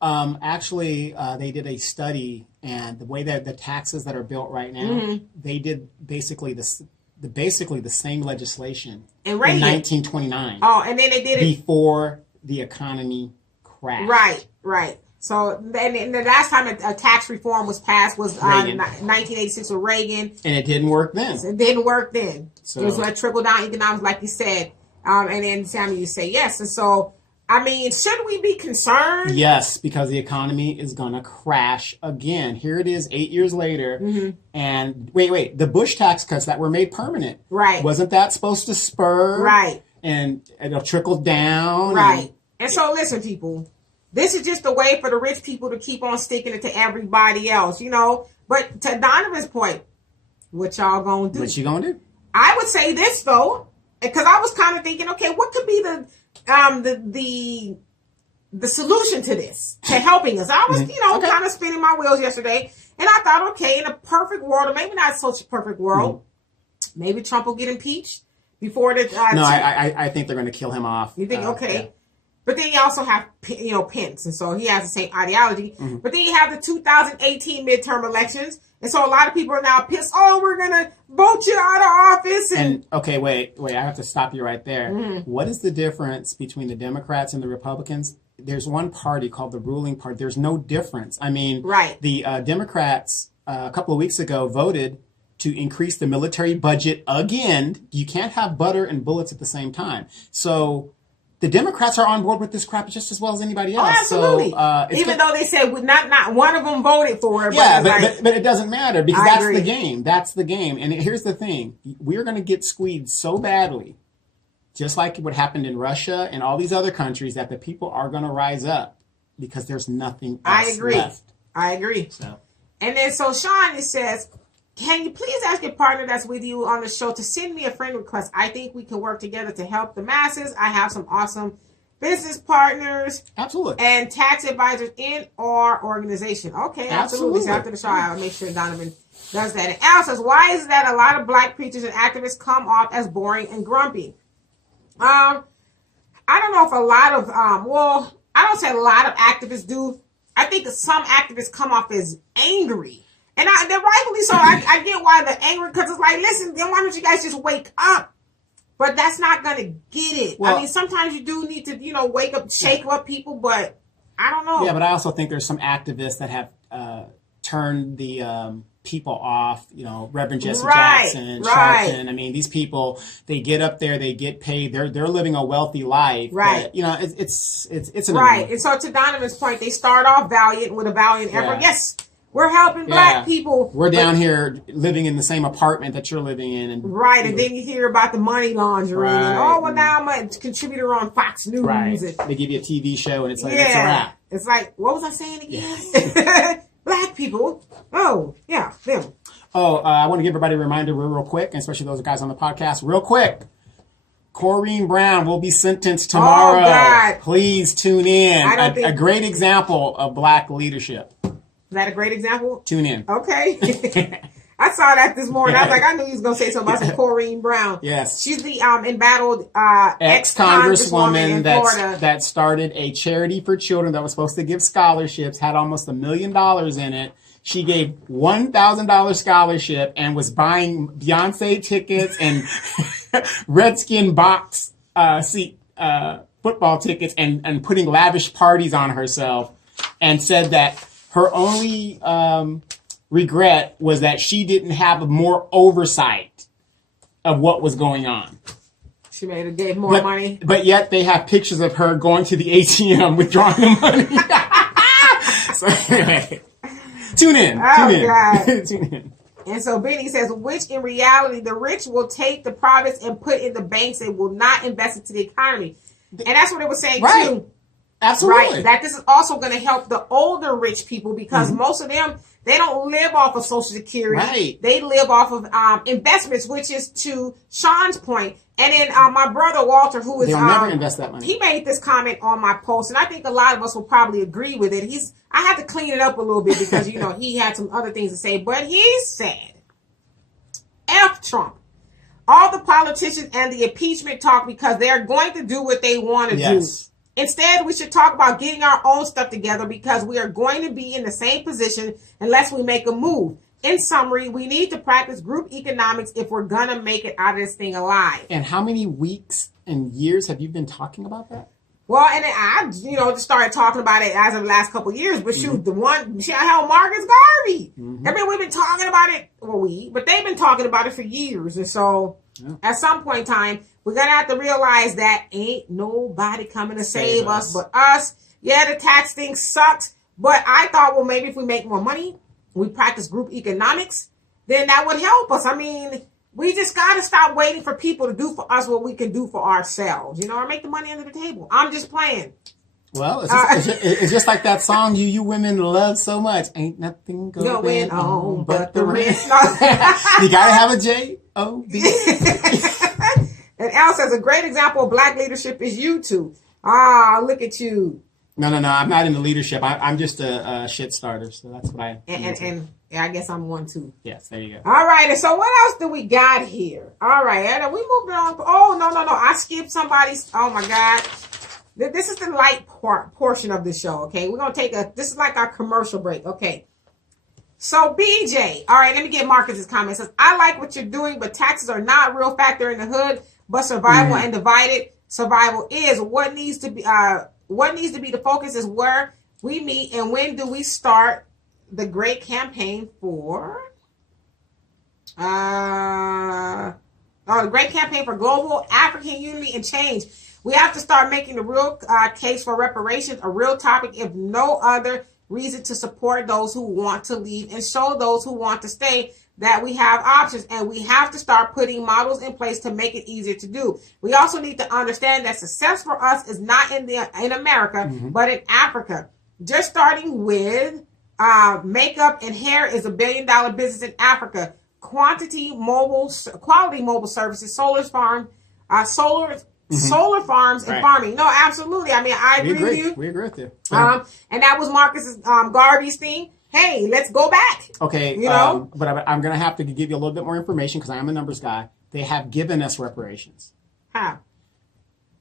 Actually, they did a study, and the way that the taxes that are built right now, they did basically the same legislation in 1929. Oh, and then they did it before the economy crashed. Right. So then the last time a tax reform was passed was 1986 with Reagan, and it didn't work then. So it didn't work then. So it was like trickle down economics, like you said. And then Sammy, you say yes, and so. I mean, should we be concerned? Yes, because the economy is going to crash again. Here it is 8 years later. And wait, the Bush tax cuts that were made permanent. Right. Wasn't that supposed to spur? Right. And it'll trickle down. Right. And so listen, people, this is just a way for the rich people to keep on sticking it to everybody else, But to Donovan's point, what y'all going to do? What you going to do? I would say this, though, because I was kind of thinking, okay, what could be the solution to this, to helping us? I was, kind of spinning my wheels yesterday, and I thought, okay, in a perfect world, or maybe not such a perfect world, maybe Trump will get impeached before the. No, I think they're going to kill him off. You think okay? Yeah. But then you also have, Pence, and so he has the same ideology. But then you have the 2018 midterm elections, and so a lot of people are now pissed. Oh, we're gonna vote you out of office. And okay, wait, I have to stop you right there. What is the difference between the Democrats and the Republicans? There's one party called the ruling party. There's no difference. I mean, the Democrats a couple of weeks ago voted to increase the military budget again. You can't have butter and bullets at the same time. So the Democrats are on board with this crap just as well as anybody else. Oh, absolutely. So, even though they said not one of them voted for it. Yeah, but it doesn't matter because that's the game. That's the game. And here's the thing. We're going to get squeezed so badly, just like what happened in Russia and all these other countries, that the people are going to rise up because there's nothing else left. I agree. So. And then so Sean, it says, can you please ask your partner that's with you on the show to send me a friend request? I think we can work together to help the masses. I have some awesome business partners, Absolutely. and tax advisors in our organization. Okay, absolutely. So after the show, I'll make sure Donovan does that. And Al says, why is it that a lot of black preachers and activists come off as boring and grumpy? I don't know if a lot of, I don't say a lot of activists do. I think that some activists come off as angry. And they're rightfully so. I get why they're angry, because it's like, listen, then why don't you guys just wake up? But that's not going to get it. Well, I mean, sometimes you do need to, wake up, shake up people, but I don't know. Yeah, but I also think there's some activists that have turned the people off, Reverend Jesse Jackson, Sharpton. I mean, these people, they get up there, they get paid, they're living a wealthy life. Right. But, it's an right. And so to Donovan's point, they start off valiant with a valiant effort. Yes. We're helping black people. We're down here living in the same apartment that you're living in. And, and then you hear about the money laundering. Right. And, now I'm a contributor on Fox News. Right. And they give you a TV show, and it's like, that's a wrap. It's like, what was I saying again? Black people. Oh, yeah, them. I want to give everybody a reminder real quick, and especially those guys on the podcast, real quick. Corrine Brown will be sentenced tomorrow. Oh, God. Please tune in. A great example of black leadership. Is that a great example? Tune in. Okay. I saw that this morning. I was like, I knew he was going to say something about some Corrine Brown. Yes. She's the embattled ex-congresswoman that started a charity for children that was supposed to give scholarships, had almost $1 million in it. She gave $1,000 scholarship and was buying Beyonce tickets and Redskin box seat football tickets and putting lavish parties on herself, and said that her only regret was that she didn't have more oversight of what was going on. She gave more money. But yet they have pictures of her going to the ATM withdrawing the money. So anyway, tune in. God. Tune in. And so Benny says, which in reality, the rich will take the profits and put in the banks and will not invest into the economy. And that's what it was saying too. Absolutely. Right. That this is also going to help the older rich people, because most of them, they don't live off of Social Security. Right. They live off of investments, which is to Sean's point. And then my brother Walter, who is they'll never invest that money. He made this comment on my post, and I think a lot of us will probably agree with it. I had to clean it up a little bit because he had some other things to say, but he said, F Trump. All the politicians and the impeachment talk, because they're going to do what they want to do. Instead, we should talk about getting our own stuff together, because we are going to be in the same position unless we make a move. In summary, we need to practice group economics if we're going to make it out of this thing alive. And how many weeks and years have you been talking about that? Well, and then I, just started talking about it as of the last couple of years. But shoot, hell, Marcus Garvey. I mean, we've been talking about it, but they've been talking about it for years. And so at some point in time, we're going to have to realize that ain't nobody coming to save us but us. Yeah, the tax thing sucks. But I thought, well, maybe if we make more money, we practice group economics, then that would help us. I mean, we just got to stop waiting for people to do for us what we can do for ourselves, or make the money under the table. I'm just playing. Well, it's just like that song you women love so much. Ain't nothing going on but the rent. You got to have a J-O-B. And Al says, a great example of black leadership is you two. Ah, look at you. No. I'm not into leadership. I'm just a shit starter. So that's what I am. And I guess I'm one too. Yes, there you go. All right. And so what else do we got here? All right. And we moved on. Oh, no. I skipped somebody's. Oh, my God. This is the light portion of the show. Okay. We're going to this is like our commercial break. Okay. So BJ. All right. Let me get Marcus's comment. It says, I like what you're doing, but taxes are not a real factor in the hood. But survival and divided survival is what needs to be. What needs to be the focus is where we meet, and when do we start the great campaign for? The great campaign for global African unity and change. We have to start making the real case for reparations a real topic, if no other reason, to support those who want to leave and show those who want to stay that we have options, and we have to start putting models in place to make it easier to do. We also need to understand that success for us is not in America, but in Africa. Just starting with makeup and hair is $1 billion business in Africa. Quality mobile services, solar solar farms and farming. No, absolutely. I mean, I agree with you. We agree with you. And that was Marcus's Garvey's thing. Hey, let's go back. Okay, you know, but I'm going to have to give you a little bit more information because I am a numbers guy. They have given us reparations. How?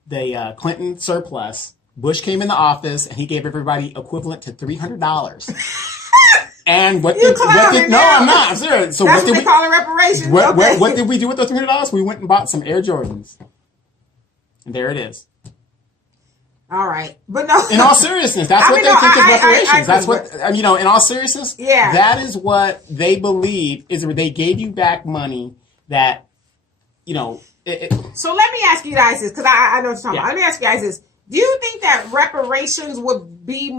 The Clinton surplus. Bush came in the office and he gave everybody equivalent to $300. And no, I'm not. I'm serious. So that's what they call it reparations. What did we do with the $300? We went and bought some Air Jordans. And there it is. All right. But no. In all seriousness, that's what they think is reparations. That's what, in all seriousness, that is what they believe is they gave you back money that, So let me ask you guys this, because I know what you're talking about. Let me ask you guys this. Do you think that reparations would be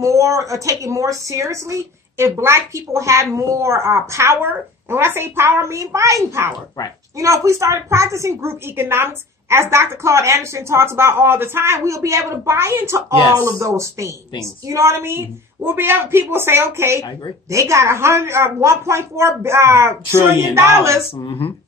taken more seriously if Black people had more power? And when I say power, I mean buying power. Right. If we started practicing group economics, as Dr. Claude Anderson talks about all the time, we'll be able to buy into all of those things. You know what I mean? Mm-hmm. We'll be able. People say, okay, I agree. They got $1.4 trillion,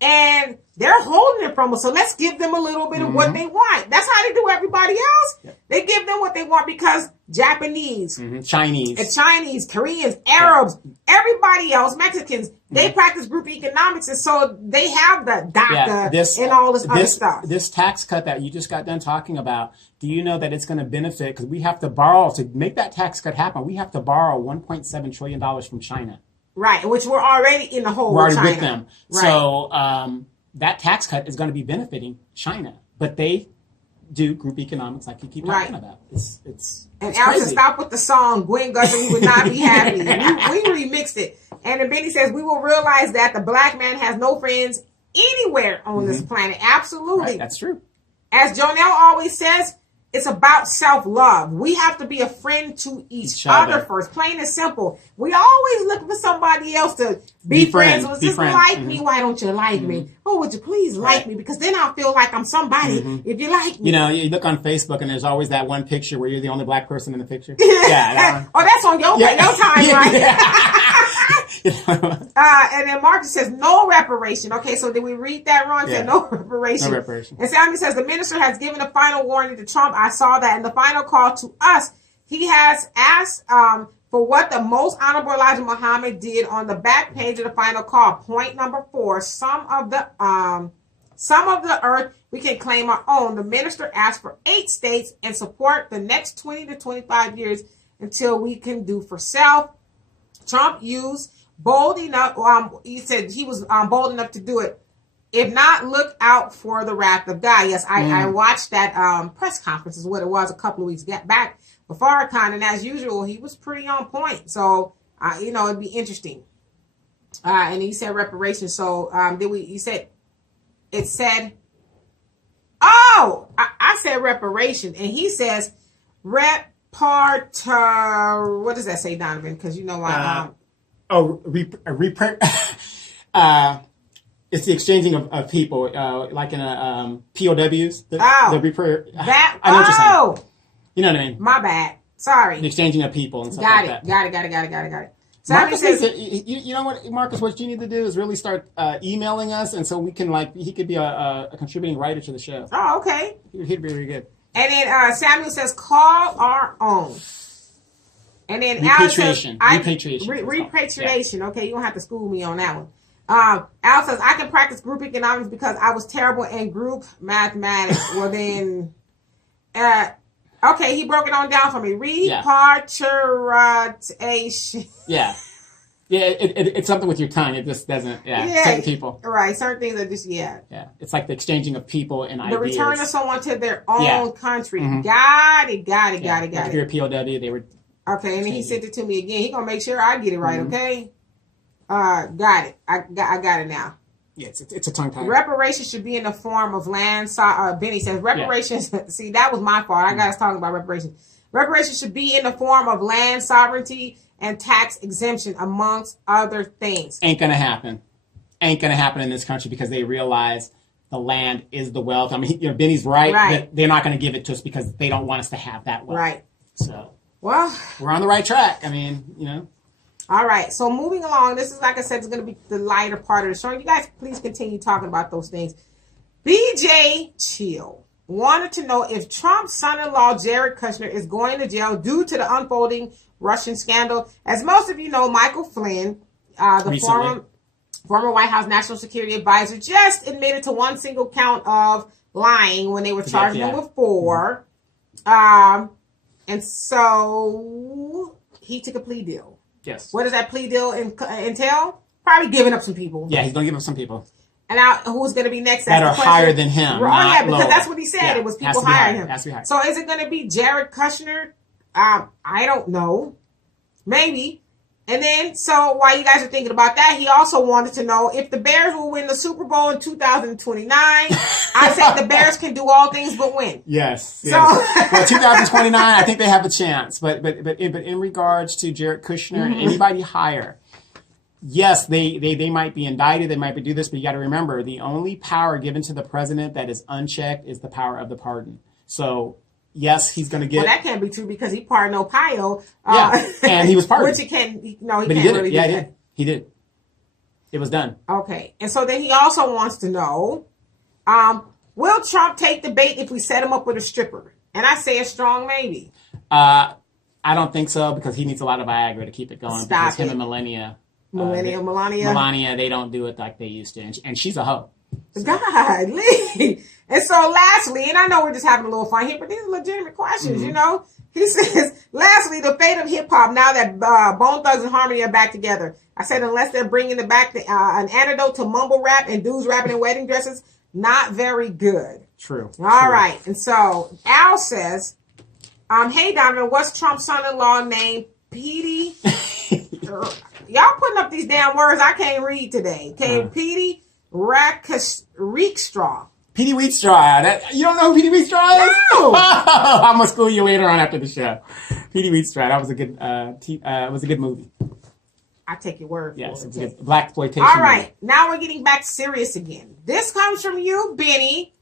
and they're holding it from us. So let's give them a little bit of what they want. That's how they do everybody else. Yep. They give them what they want because Japanese, Chinese, Koreans, Arabs, everybody else, Mexicans, they practice group economics, and so they have the DACA and all this other stuff. This tax cut that you just got done talking about, do you know that it's going to benefit, because we have to borrow, to make that tax cut happen, we have to borrow $1.7 trillion from China. Right, which we're already in the hole with China. We're already with them. Right. So that tax cut is going to be benefiting China, but they do group economics like you keep talking about. And Al said, stop with the song, Gwen Guthrie would not be happy. we remixed it. And then Benny says, we will realize that the Black man has no friends anywhere on this planet. Absolutely. Right, that's true. As Jonelle always says, it's about self-love. We have to be a friend to each other first. Plain and simple. We always look for somebody else to be friends with. Just like me. Why don't you like me? Oh, would you please like me? Because then I'll feel like I'm somebody if you like me. You look on Facebook and there's always that one picture where you're the only Black person in the picture. That one. Oh, that's on your timeline. And then Marcus says no reparation. Okay, so did we read that wrong? Said no reparation. No reparation. And Sammy says the minister has given a final warning to Trump. I saw that in the final call to us. He has asked for what the most honorable Elijah Muhammad did on the back page of the final call. Point number 4: some of the earth we can claim our own. The minister asked for 8 states and support the next 20 to 25 years until we can do for self. Trump used bold enough. He said he was bold enough to do it. If not, look out for the wrath of God. Yes, I watched that press conference, is what it was, a couple of weeks back with Farrakhan, and as usual, he was pretty on point. So, it'd be interesting. And he said reparations. So, it said, I said reparation, and he says what does that say, Donovan? Because it's the exchanging of people, like in a POWs. I know what you're saying. You know what I mean? My bad. Sorry. The exchanging of people and stuff like that. Got it. So Marcus says, you know what, Marcus, what you need to do is really start emailing us, and so we can, he could be a contributing writer to the show. Oh, okay. He'd be very good. And then Samuel says, call our own. And then repatriation. Repatriation. Okay, you don't have to school me on that one. Al says, I can practice group economics because I was terrible in group mathematics. Well, then, okay, he broke it on down for me. Repatriation. Yeah. Yeah, it's something with your tongue. It just doesn't, certain people. Right, certain things are just, Yeah, it's like the exchanging of people and ideas. The return of someone to their own country. Mm-hmm. Got it. If you're a POW, they were... Okay, and then he sent it to me again. He gonna make sure I get it right, okay? Got it. I got it now. Yeah, it's a tongue tie. Reparations should be in the form of land. Benny says reparations. Yeah. See, that was my fault. I got us talking about reparations. Reparations should be in the form of land sovereignty and tax exemption, amongst other things. Ain't gonna happen in this country because they realize the land is the wealth. I mean, Benny's right. That they're not gonna give it to us because they don't want us to have that wealth. Right. So, well, we're on the right track. I mean, All right. So moving along, this is, like I said, it's gonna be the lighter part of the show. You guys, please continue talking about those things. BJ Chill. wanted to know if Trump's son-in-law, Jared Kushner, is going to jail due to the unfolding Russian scandal. As most of you know, Michael Flynn, the former White House National Security Advisor, just admitted to one single count of lying when they were charging him with 4. And so he took a plea deal. Yes. What does that plea deal entail? Probably giving up some people. Yeah, he's going to give up some people. And now, who's going to be next? That are higher than him. Oh, yeah, because lower. that's what he said. Yeah, it was people hiring him. Has to be higher. So is it going to be Jared Kushner? I don't know. Maybe. And then, so while you guys are thinking about that, he also wanted to know if the Bears will win the Super Bowl in 2029. I said the Bears can do all things but win. Yes. So, well, 2029, I think they have a chance. But in regards to Jared Kushner and anybody higher, yes, they might be indicted. They might be do this, but you got to remember the only power given to the president that is unchecked is the power of the pardon. So. Yes, he's going to get. Well, that can't be true because he pardoned Ohio. And he was pardoned. Which he can't. No, he but can't he did really it. Yeah, do he that. did. He did. It was done. Okay, and so then he also wants to know, will Trump take the bait if we set him up with a stripper? And I say a strong maybe. I don't think so because he needs a lot of Viagra to keep it going. Stop because him and Melania, they don't do it like they used to, and she's a hoe. So. Godly. And so lastly, and I know we're just having a little fun here, but these are legitimate questions, you know? He says, lastly, the fate of hip-hop now that Bone Thugs and Harmony are back together. I said unless they're bringing it back an antidote to mumble rap and dudes rapping in wedding dresses, not very good. True. All right. And so Al says, hey, Donovan, what's Trump's son-in-law named? Petey? Y'all putting up these damn words I can't read today. Okay, Petey Reekstraw. Petey Wheatstraw. You don't know who Petey Wheatstraw is? No. I'm gonna school you later on after the show. Petey Wheatstraw. That was a good. It was a good movie. I take your word for yes, it. It's a good black exploitation. All right, movie. now we're getting back serious again. This comes from you, Benny,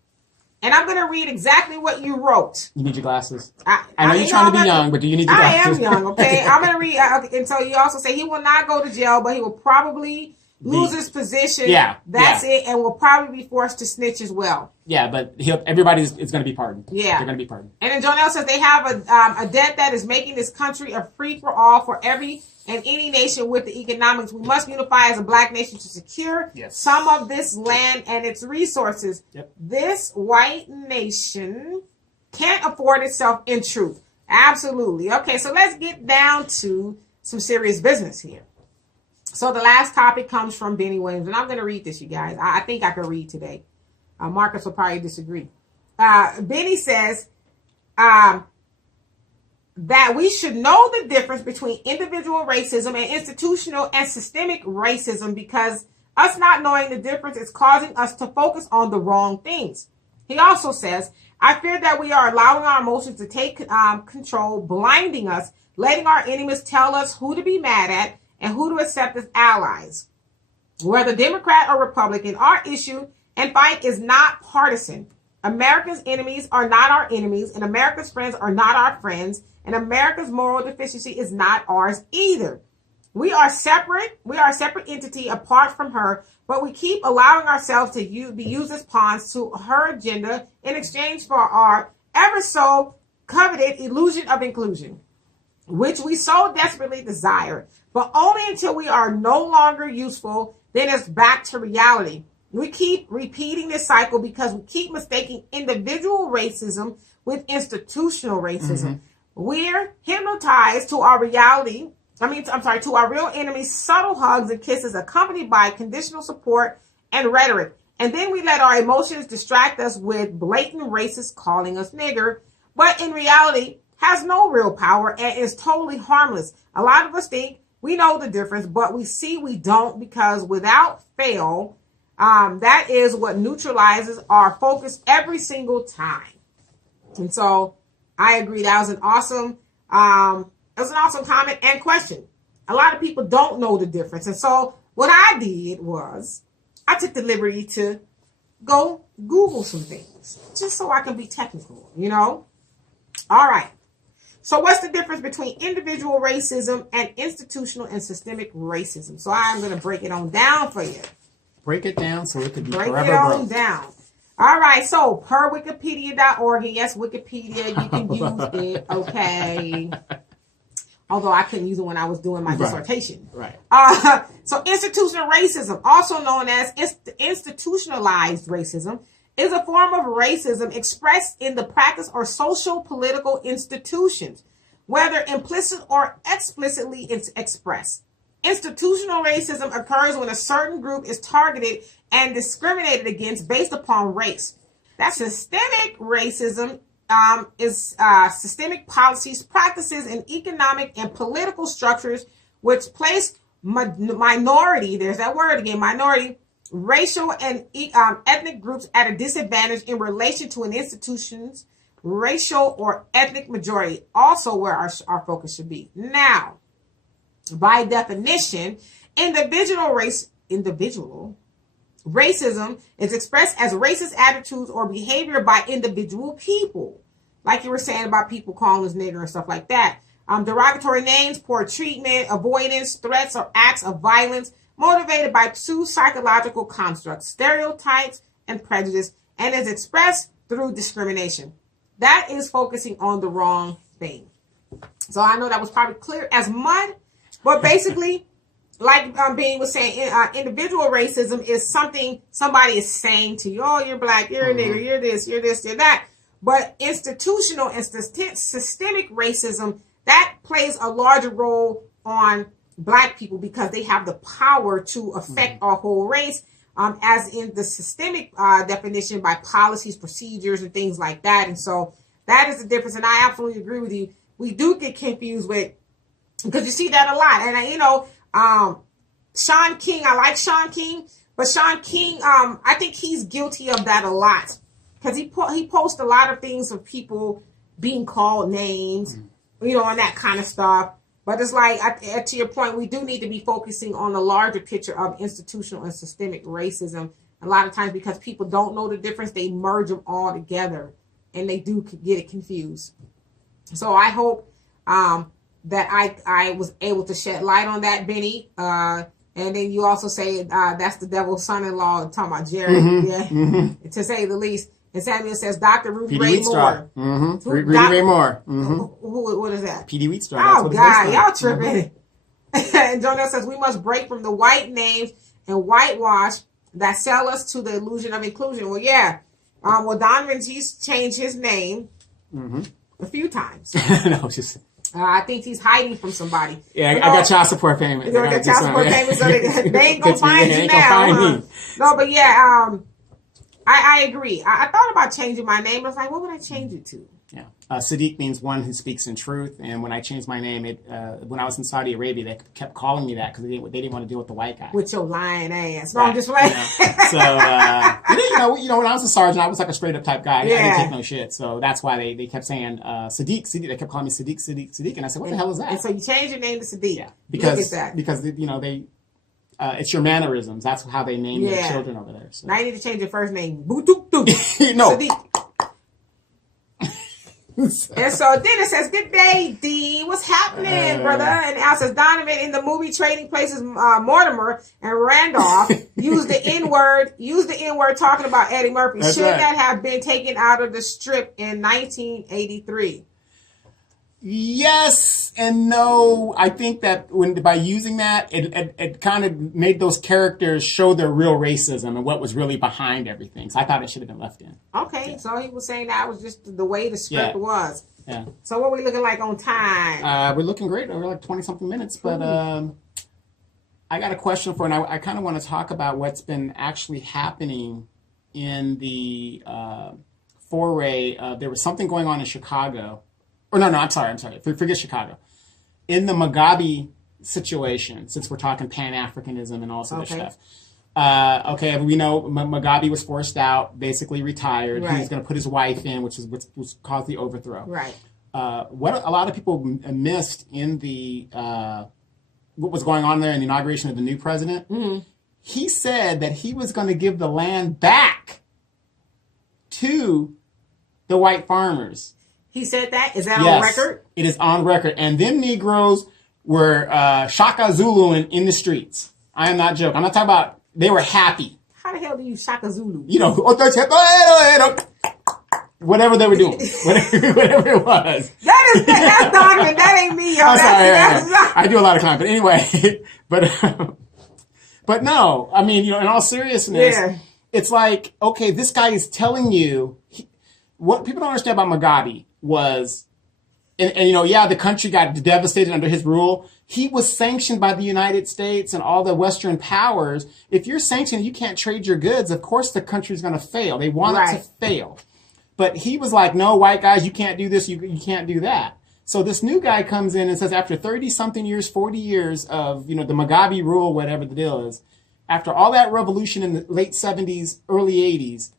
and I'm gonna read exactly what you wrote. You need your glasses. I know you're trying to be young, but do you need your glasses? I am young. Okay, I'm gonna read. And so you also say he will not go to jail, but he will probably lose his position. Yeah, that's it, and will probably be forced to snitch as well. Yeah, but everybody is going to be pardoned. Yeah, they're going to be pardoned. And then Jonelle says they have a debt that is making this country a free for all for every and any nation with the economics. We must unify as a black nation to secure some of this land and its resources. Yep. This white nation can't afford itself in truth. Absolutely. Okay, so let's get down to some serious business here. So the last topic comes from Benny Williams, and I'm going to read this, you guys. I think I can read today. Marcus will probably disagree. Benny says that we should know the difference between individual racism and institutional and systemic racism because us not knowing the difference is causing us to focus on the wrong things. He also says, I fear that we are allowing our emotions to take control, blinding us, letting our enemies tell us who to be mad at, and who to accept as allies. Whether Democrat or Republican, our issue and fight is not partisan. America's enemies are not our enemies, and America's friends are not our friends, and America's moral deficiency is not ours either. We are separate. We are a separate entity apart from her, but we keep allowing ourselves to be used as pawns to her agenda in exchange for our ever so coveted illusion of inclusion, which we so desperately desire. But only until we are no longer useful, then it's back to reality. We keep repeating this cycle because we keep mistaking individual racism with institutional racism. We're hypnotized to our reality. To our real enemies' subtle hugs and kisses accompanied by conditional support and rhetoric. And then we let our emotions distract us with blatant racists calling us nigger. But in reality, has no real power and is totally harmless. A lot of us think we know the difference, but we see we don't because without fail, that is what neutralizes our focus every single time. And so I agree. That was an awesome comment and question. A lot of people don't know the difference. And so what I did was I took the liberty to go Google some things just so I can be technical, you know? All right. So what's the difference between individual racism and institutional and systemic racism? So I'm going to break it on down for you. Break it down so it could be break forever it on broke. down. All right, so per Wikipedia.org, and yes, Wikipedia, you can use it, okay? Although I couldn't use it when I was doing my dissertation. Right. So institutional racism, also known as institutionalized racism, is a form of racism expressed in the practice or social political institutions, whether implicit or explicitly expressed. Institutional racism occurs when a certain group is targeted and discriminated against based upon race. That systemic racism is systemic policies, practices, and economic and political structures which place minority, there's that word again, minority, racial and ethnic groups at a disadvantage in relation to an institution's racial or ethnic majority, also where our focus should be. Now, by definition, individual racism is expressed as racist attitudes or behavior by individual people. Like you were saying about people calling us nigger and stuff like that. Derogatory names, poor treatment, avoidance, threats, or acts of violence motivated by two psychological constructs, stereotypes, and prejudice, and is expressed through discrimination. That is focusing on the wrong thing. So I know that was probably clear as mud, but basically, like Bean was saying, individual racism is something somebody is saying to you. Oh, you're black, you're a nigger, you're this, you're that. But institutional and systemic racism, that plays a larger role on black people because they have the power to affect our whole race, as in the systemic definition by policies, procedures, and things like that. And so that is the difference. And I absolutely agree with you. We do get confused with, because you see that a lot. And, Sean King, I like Sean King, but Sean King, I think he's guilty of that a lot. Because he posts a lot of things of people being called names, and that kind of stuff. But it's like, to your point, we do need to be focusing on the larger picture of institutional and systemic racism. A lot of times because people don't know the difference, they merge them all together and they do get it confused. So I hope that I was able to shed light on that, Benny. And then you also say that's the devil's son-in-law, talking about Jared, to say the least. And Samuel says, Dr. Ruth Ray Moore. Ruth Ray Moore. What is that? P.D. Wheatstar. Oh, God, y'all tripping. And Jonelle says, we must break from the white names and whitewash that sell us to the illusion of inclusion. Well, yeah. Donovan's, he's changed his name a few times. No, just... I think he's hiding from somebody. Yeah, I got child support payments. You got child support payments, so they ain't gonna find you now. No, but yeah, I agree. I thought about changing my name. I was like, what would I change it to? Yeah, Sadiq means one who speaks in truth. And when I changed my name, when I was in Saudi Arabia, they kept calling me that because they didn't want to deal with the white guy. With your lying ass. No, I'm just like. So, when I was a sergeant, I was like a straight up type guy. I didn't take no shit. So that's why they kept saying Sadiq. They kept calling me Sadiq. And I said, what the hell is that? And so you changed your name to Sadiq. Yeah, because they. It's your mannerisms. That's how they name their children over there. So. Now you need to change your first name. No. Sadiq. And so then it says, good day, Dean. What's happening, brother? And Al says, Donovan in the movie Trading Places, Mortimer and Randolph used the N-word talking about Eddie Murphy. Should that have been taken out of the strip in 1983? Yes and no. I think that by using that, it kind of made those characters show their real racism and what was really behind everything. So I thought it should have been left in. Okay, so he was saying that was just the way the script was. Yeah. So what are we looking like on time? We're looking great. We're like 20-something minutes. But I got a question for you, and I kind of want to talk about what's been actually happening in the foray. There was something going on in Chicago. Or no, I'm sorry. Forget Chicago. In the Mugabe situation, since we're talking Pan-Africanism and all this other stuff. We know Mugabe was forced out, basically retired. Right. He was going to put his wife in, which caused the overthrow. Right. What a lot of people missed in the what was going on there in the inauguration of the new president, he said that he was going to give the land back to the white farmers. He said that? Is that on record? It is on record. And them Negroes were Shaka Zulu in the streets. I am not joking. I'm not talking about, they were happy. how the hell do you Shaka Zulu? You know, whatever they were doing, whatever it was. That's Donovan. That ain't me, y'all. I'm sorry. I do a lot of climbing, but anyway, but no, I mean, you know, in all seriousness, it's like, okay, this guy is telling you what people don't understand about Mugabe was, and you know, yeah, the country got devastated under his rule. He was sanctioned by the United States and all the Western powers. If you're sanctioned, you can't trade your goods. Of course, the country's going to fail. They want it to fail. But he was like, no, white guys, you can't do this. You can't do that. So this new guy comes in and says, after 30-something years, 40 years of, you know, the Mugabe rule, whatever the deal is, after all that revolution in the late 70s, early 80s,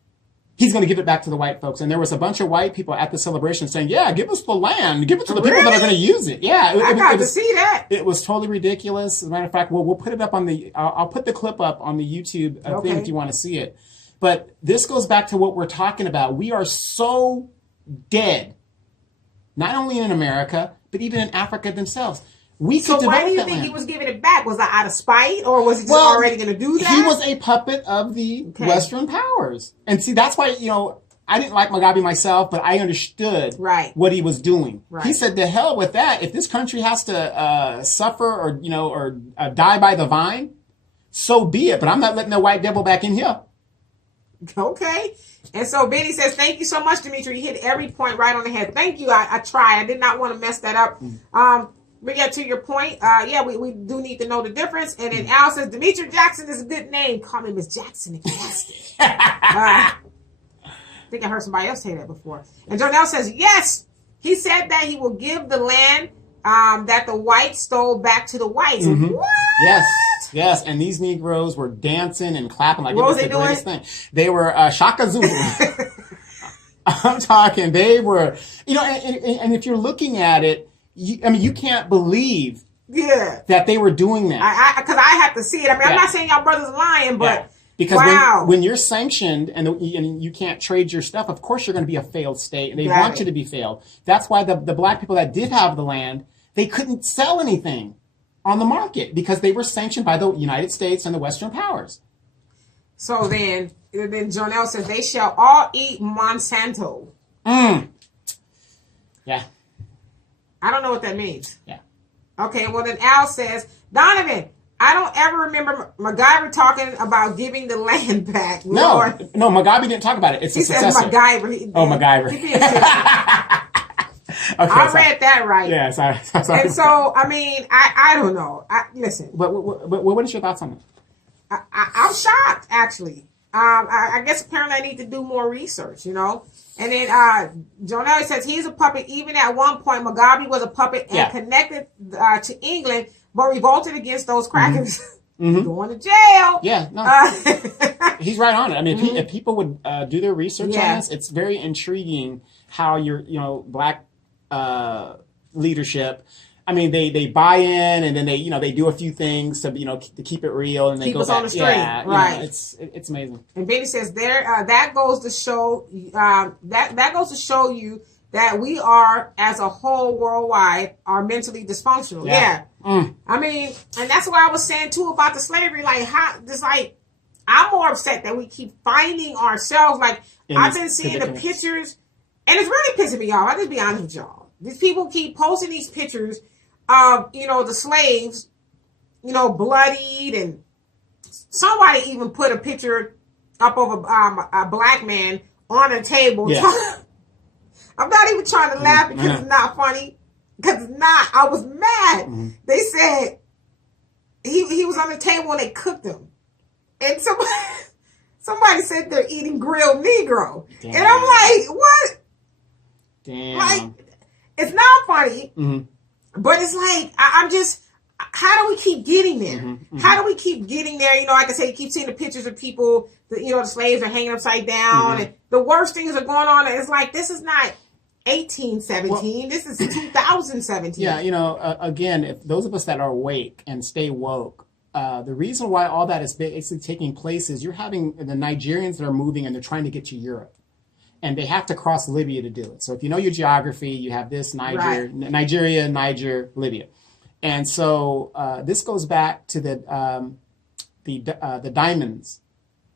he's going to give it back to the white folks. And there was a bunch of white people at the celebration saying, yeah, give us the land. Give it to the people that are going to use it. Yeah. I got to see that. It was totally ridiculous. As a matter of fact, we'll put it up on the, I'll put the clip up on the YouTube thing if you want to see it. But this goes back to what we're talking about. We are so dead, not only in America, but even in Africa themselves. So why do you think he was giving it back? Was that out of spite, or was he just already going to do that? He was a puppet of the Western powers. And see, that's why, you know, I didn't like Mugabe myself, but I understood what he was doing. He said, the hell with that. If this country has to suffer or, you know, or die by the vine, so be it. But I'm not letting the white devil back in here. Okay. And so Benny says, thank you so much, Dimitri. You hit every point right on the head. Thank you. I tried. I did not want to mess that up. But yeah, to your point, we do need to know the difference. And then Al says, Dimitri Jackson is a good name. Call me Miss Jackson if you ask it. I think I heard somebody else say that before. And Jonelle says, yes, he said that he will give the land that the whites stole back to the whites. What? Yes, and these Negroes were dancing and clapping like what it was the greatest thing. They were Shaka Zulu. I'm talking, they were, you know, and if you're looking at it, you can't believe that they were doing that. Because I have to see it. I mean, I'm not saying y'all brothers lying, but because when you're sanctioned and you can't trade your stuff, of course you're going to be a failed state, and they want you to be failed. That's why the black people that did have the land, they couldn't sell anything on the market because they were sanctioned by the United States and the Western powers. So then Jonelle says, they shall all eat Monsanto. Yeah. I don't know what that means. Yeah. Okay, well then Al says, Donovan, I don't ever remember MacGyver talking about giving the land back. No, MacGyver didn't talk about it. It's a successor. He said MacGyver. MacGyver. Okay, I read that right. Yeah, sorry. And so, I mean, I don't know. Listen. But what is your thoughts on it? I'm shocked, actually. I guess apparently I need to do more research, you know. And then Jonelle says he's a puppet. Even at one point, Mugabe was a puppet and connected to England, but revolted against those crackers. Going to jail. Yeah, no. He's right on it. I mean, if people would do their research on this, it's very intriguing how black leadership. I mean, they buy in, and then they do a few things to to keep it real, and they go us back on the street. Yeah, right. It's amazing. And Benny says that goes to show that goes to show you that we are, as a whole worldwide, are mentally dysfunctional. Yeah. I mean, and that's why I was saying too about the slavery. I'm more upset that we keep finding ourselves. Like, I've been seeing the pictures, and it's really pissing me off. I'll just be honest with y'all. These people keep posting these pictures of, the slaves, bloodied, and somebody even put a picture up of a black man on a table. Yeah. I'm not even trying to laugh because it's not funny. Because it's not. I was mad. They said he was on the table and they cooked him. And somebody said they're eating grilled Negro. Damn. And I'm like, what? Damn. Like, it's not funny. But it's like, I'm just, how do we keep getting there? How do we keep getting there? Like I say, you keep seeing the pictures of people, the slaves are hanging upside down. And the worst things are going on. It's like, this is not 1817. This is 2017. Yeah, again, if those of us that are awake and stay woke, the reason why all that is basically taking place is you're having the Nigerians that are moving and they're trying to get to Europe. And they have to cross Libya to do it. So if you know your geography, you have this Nigeria, Niger, Libya. And so this goes back to the diamonds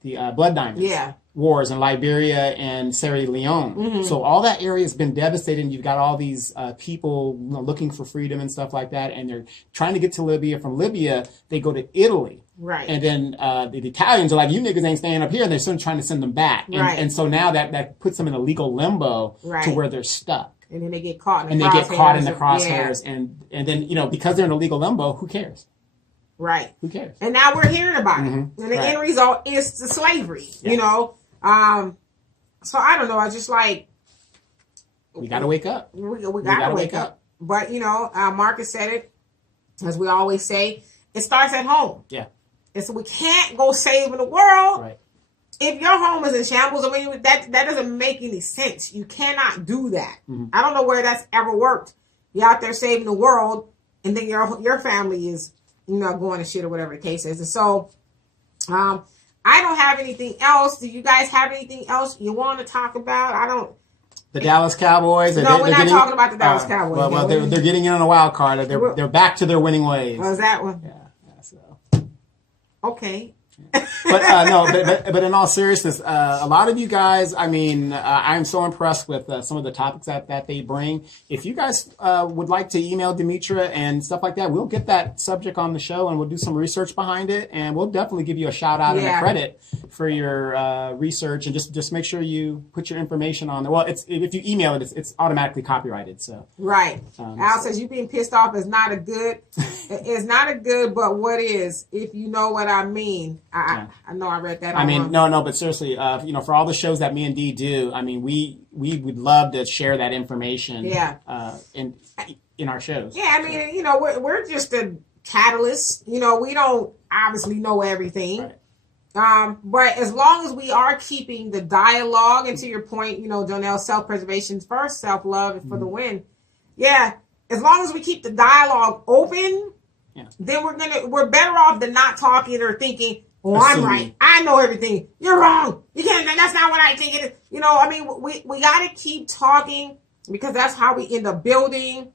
Blood Diamonds. Yeah. Wars in Liberia and Sierra Leone. So all that area has been devastated. And you've got all these people looking for freedom and stuff like that, and they're trying to get to Libya. From Libya, they go to Italy. Right. And then the Italians are like, you niggas ain't staying up here, and they're still trying to send them back. And so now that puts them in a legal limbo to where they're stuck. And then they get caught in the crosshairs. And then, because they're in a legal limbo, who cares? Right. Who cares? And now we're hearing about it. And the end result is the slavery, So I don't know. I just like... We got to wake up. We got to wake up. But, Marcus said it, as we always say, it starts at home. Yeah. And so we can't go saving the world. Right. If your home is in shambles, I mean, that doesn't make any sense. You cannot do that. I don't know where that's ever worked. You're out there saving the world, and then your family is, going to shit or whatever the case is. And so, I don't have anything else. Do you guys have anything else you want to talk about? I don't. The Dallas Cowboys. No, we're not talking about the Dallas Cowboys. Well, they're getting in on a wild card. They're back to their winning ways. Was that one? Yeah. So. Okay. But in all seriousness, a lot of you guys, I'm so impressed with some of the topics that they bring. If you guys would like to email Demetra and stuff like that, we'll get that subject on the show and we'll do some research behind it, and we'll definitely give you a shout out and a credit for your research, and just make sure you put your information on there. Well, if you email it, it's automatically copyrighted. So right. Al says you being pissed off is not a good. It's not a good, but what is? If you know what I mean. I know I read that. No, but seriously, for all the shows that me and Dee do, we would love to share that information. Yeah. In our shows. Yeah, we're just a catalyst. We don't obviously know everything. Right. But as long as we are keeping the dialogue, and to your point, Jonelle, self-preservation first, self-love is for the win. Yeah. As long as we keep the dialogue open, then we're better off than not talking or thinking, oh, I'm right. I know everything. You're wrong. You can't. That's not what I think it is. We got to keep talking, because that's how we end up building.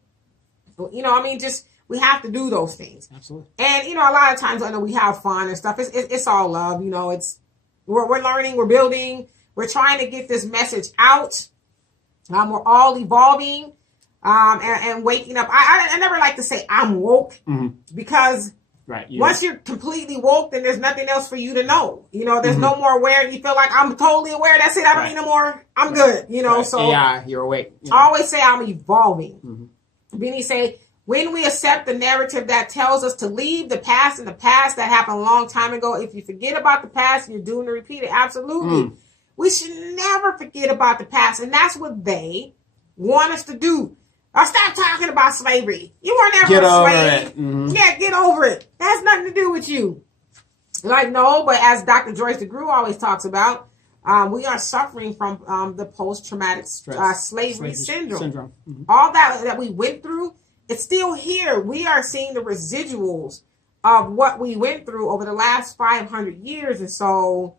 We have to do those things. Absolutely. And, a lot of times I know we have fun and stuff. It's all love. We're learning, we're building, we're trying to get this message out. We're all evolving and waking up. I never like to say I'm woke, because once you're completely woke, then there's nothing else for you to know. There's no more aware. You feel like I'm totally aware. That's it. I don't need no more. I'm good. So yeah, you're awake. I always say I'm evolving. Benny say, when we accept the narrative that tells us to leave the past in the past, that happened a long time ago. If you forget about the past, you're doomed to repeat it. Absolutely. We should never forget about the past. And that's what they want us to do. Stop talking about slavery. You weren't ever a slave. Yeah, get over it. That has nothing to do with you. No, but as Dr. Joyce DeGruy always talks about, we are suffering from the post-traumatic slavery syndrome. All that we went through, it's still here. We are seeing the residuals of what we went through over the last 500 years. And so,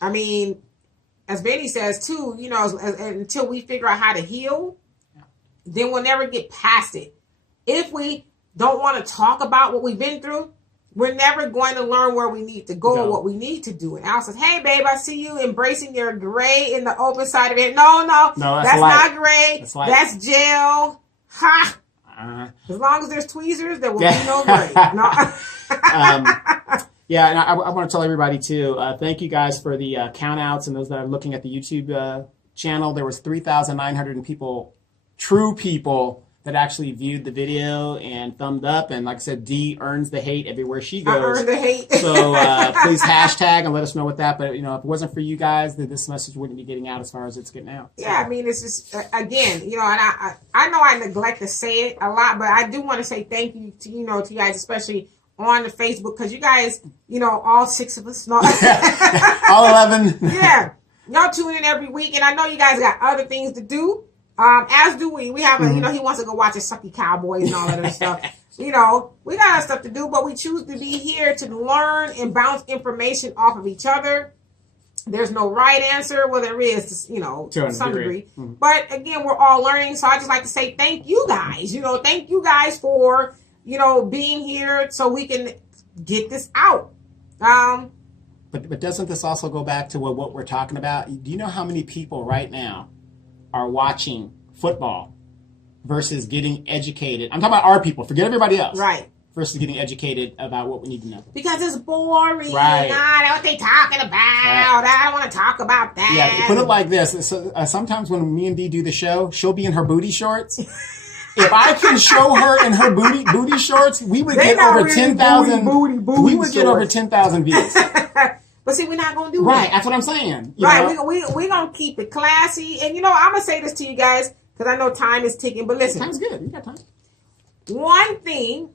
as Benny says too, until we figure out how to heal, then we'll never get past it. If we don't want to talk about what we've been through, we're never going to learn where we need to go or what we need to do. And Al says, hey, babe, I see you embracing your gray in the open side of it. No, that's not gray. That's gel. Ha! As long as there's tweezers, there will be no gray. No. And I want to tell everybody, too, thank you guys for the count-outs and those that are looking at the YouTube channel. There was 3,900 people, true people, that actually viewed the video and thumbed up. And like I said, Dee earns the hate everywhere she goes. I earn the hate. So please hashtag and let us know what that. But, if it wasn't for you guys, then this message wouldn't be getting out as far as it's getting out. So. Yeah, it's just, again, and I know I neglect to say it a lot, but I do want to say thank you to, to you guys, especially on the Facebook, because you guys, all 6 of us. All 11. Yeah. Y'all tune in every week, and I know you guys got other things to do. As do we. We have he wants to go watch a sucky Cowboys and all that other stuff. We got stuff to do, but we choose to be here to learn and bounce information off of each other. There's no right answer. Well, there is, to some degree. But again, we're all learning. So I just like to say thank you guys. Thank you guys for, being here so we can get this out. But doesn't this also go back to what we're talking about? Do you know how many people right now are watching football versus getting educated? I'm talking about our people. Forget everybody else. Right. Versus getting educated about what we need to know. Because it's boring. Right. I know what they talking about. Right. I don't want to talk about that. Yeah, put it like this. So, sometimes when me and Dee do the show, she'll be in her booty shorts. If I can show her in her booty shorts, we would get over 10,000. We would get over 10,000 views. But see, we're not gonna do right. that. That's what I'm saying. Right. We're gonna keep it classy, and I'm gonna say this to you guys because I know time is ticking. But listen, time's good. You got time. One thing.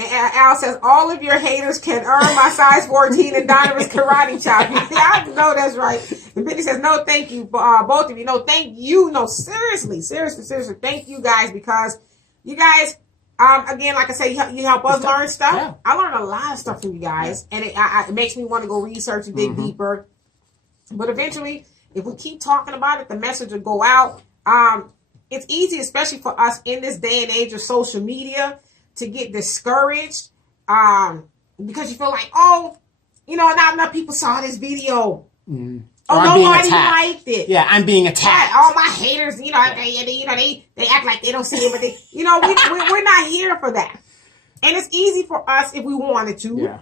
And Al says, all of your haters can earn my size 14 and Donovan's karate chop. I know that's right. And Benny says, no, thank you, both of you. No, thank you. No, seriously. Thank you guys because you guys, again, like I say, you help us learn stuff. Yeah. I learned a lot of stuff from you guys. Yeah. And it makes me want to go research and dig deeper. But eventually, if we keep talking about it, the message will go out. It's easy, especially for us in this day and age of social media, to get discouraged because you feel like, not enough people saw this video. Mm. Oh, nobody liked it. Yeah, I'm being attacked. All my haters, they act like they don't see it, but they, we're not here for that. And it's easy for us if we wanted to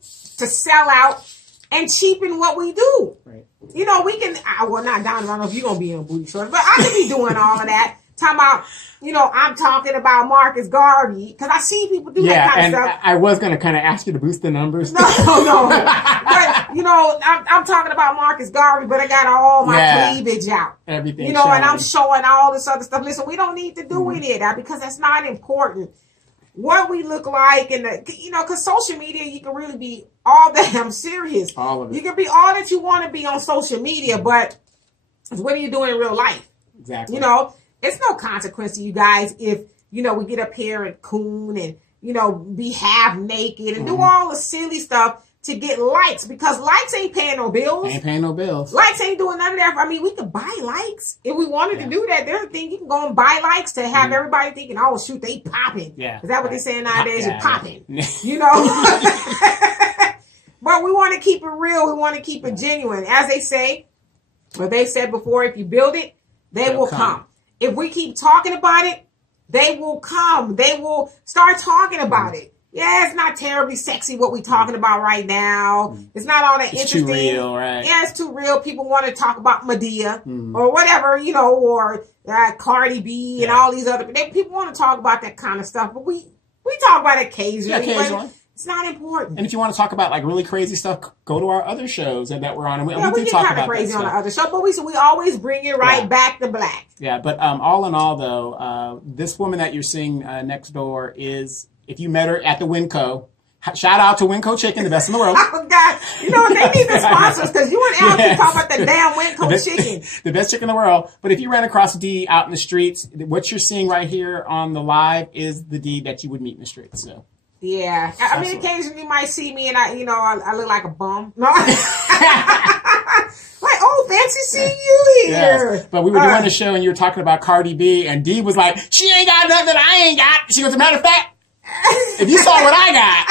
sell out and cheapen what we do. Right. We can. Not down. I don't know if you're gonna be in a booty shorts, but I could be doing all of that. Talking about, I'm talking about Marcus Garvey because I see people do that kind of stuff. I was going to kind of ask you to boost the numbers. No. But, I'm talking about Marcus Garvey, but I got all my cleavage out. Everything. And I'm showing all this other stuff. Listen, we don't need to do any of that because that's not important. What we look like and because social media, you can really be all damn serious. All of it. You can be all that you want to be on social media, but what are you doing in real life? Exactly. It's no consequence to you guys if, we get up here and coon and, be half naked and do all the silly stuff to get likes because likes ain't paying no bills. Likes ain't doing none of that. I mean, we could buy likes if we wanted to do that. There's a thing you can go and buy likes to have everybody thinking, oh, shoot, they popping. Yeah. Is that what they're saying nowadays? You're popping. But we want to keep it real. We want to keep it genuine. As they say, or they said before, if you build it, they will come. If we keep talking about it, they will come. They will start talking about it. Yeah, it's not terribly sexy what we're talking about right now. It's not all that interesting. It's too real, right? Yeah, it's too real. People want to talk about Medea or whatever, or Cardi B and all these other. People want to talk about that kind of stuff, but we talk about it occasionally. Yeah, occasionally. It's not important. And if you want to talk about like really crazy stuff, go to our other shows that we're on. And we get talk kind of about crazy on the other show, but we always bring it right back to black. Yeah, but all in all, though, this woman that you're seeing next door is, if you met her at the Winco, shout out to Winco Chicken, the best in the world. Oh, God. They need the sponsors because you and Al keep talking about the damn Winco Chicken. The best chicken in the world. But if you ran across Dee out in the streets, what you're seeing right here on the live is the Dee that you would meet in the streets. So. Yeah. I mean, occasionally you might see me and I look like a bum. No. Like, oh, fancy seeing you here. Yes. But we were doing the show and you were talking about Cardi B and Dee was like, she ain't got nothing I ain't got. She goes, as a matter of fact, if you saw what I got.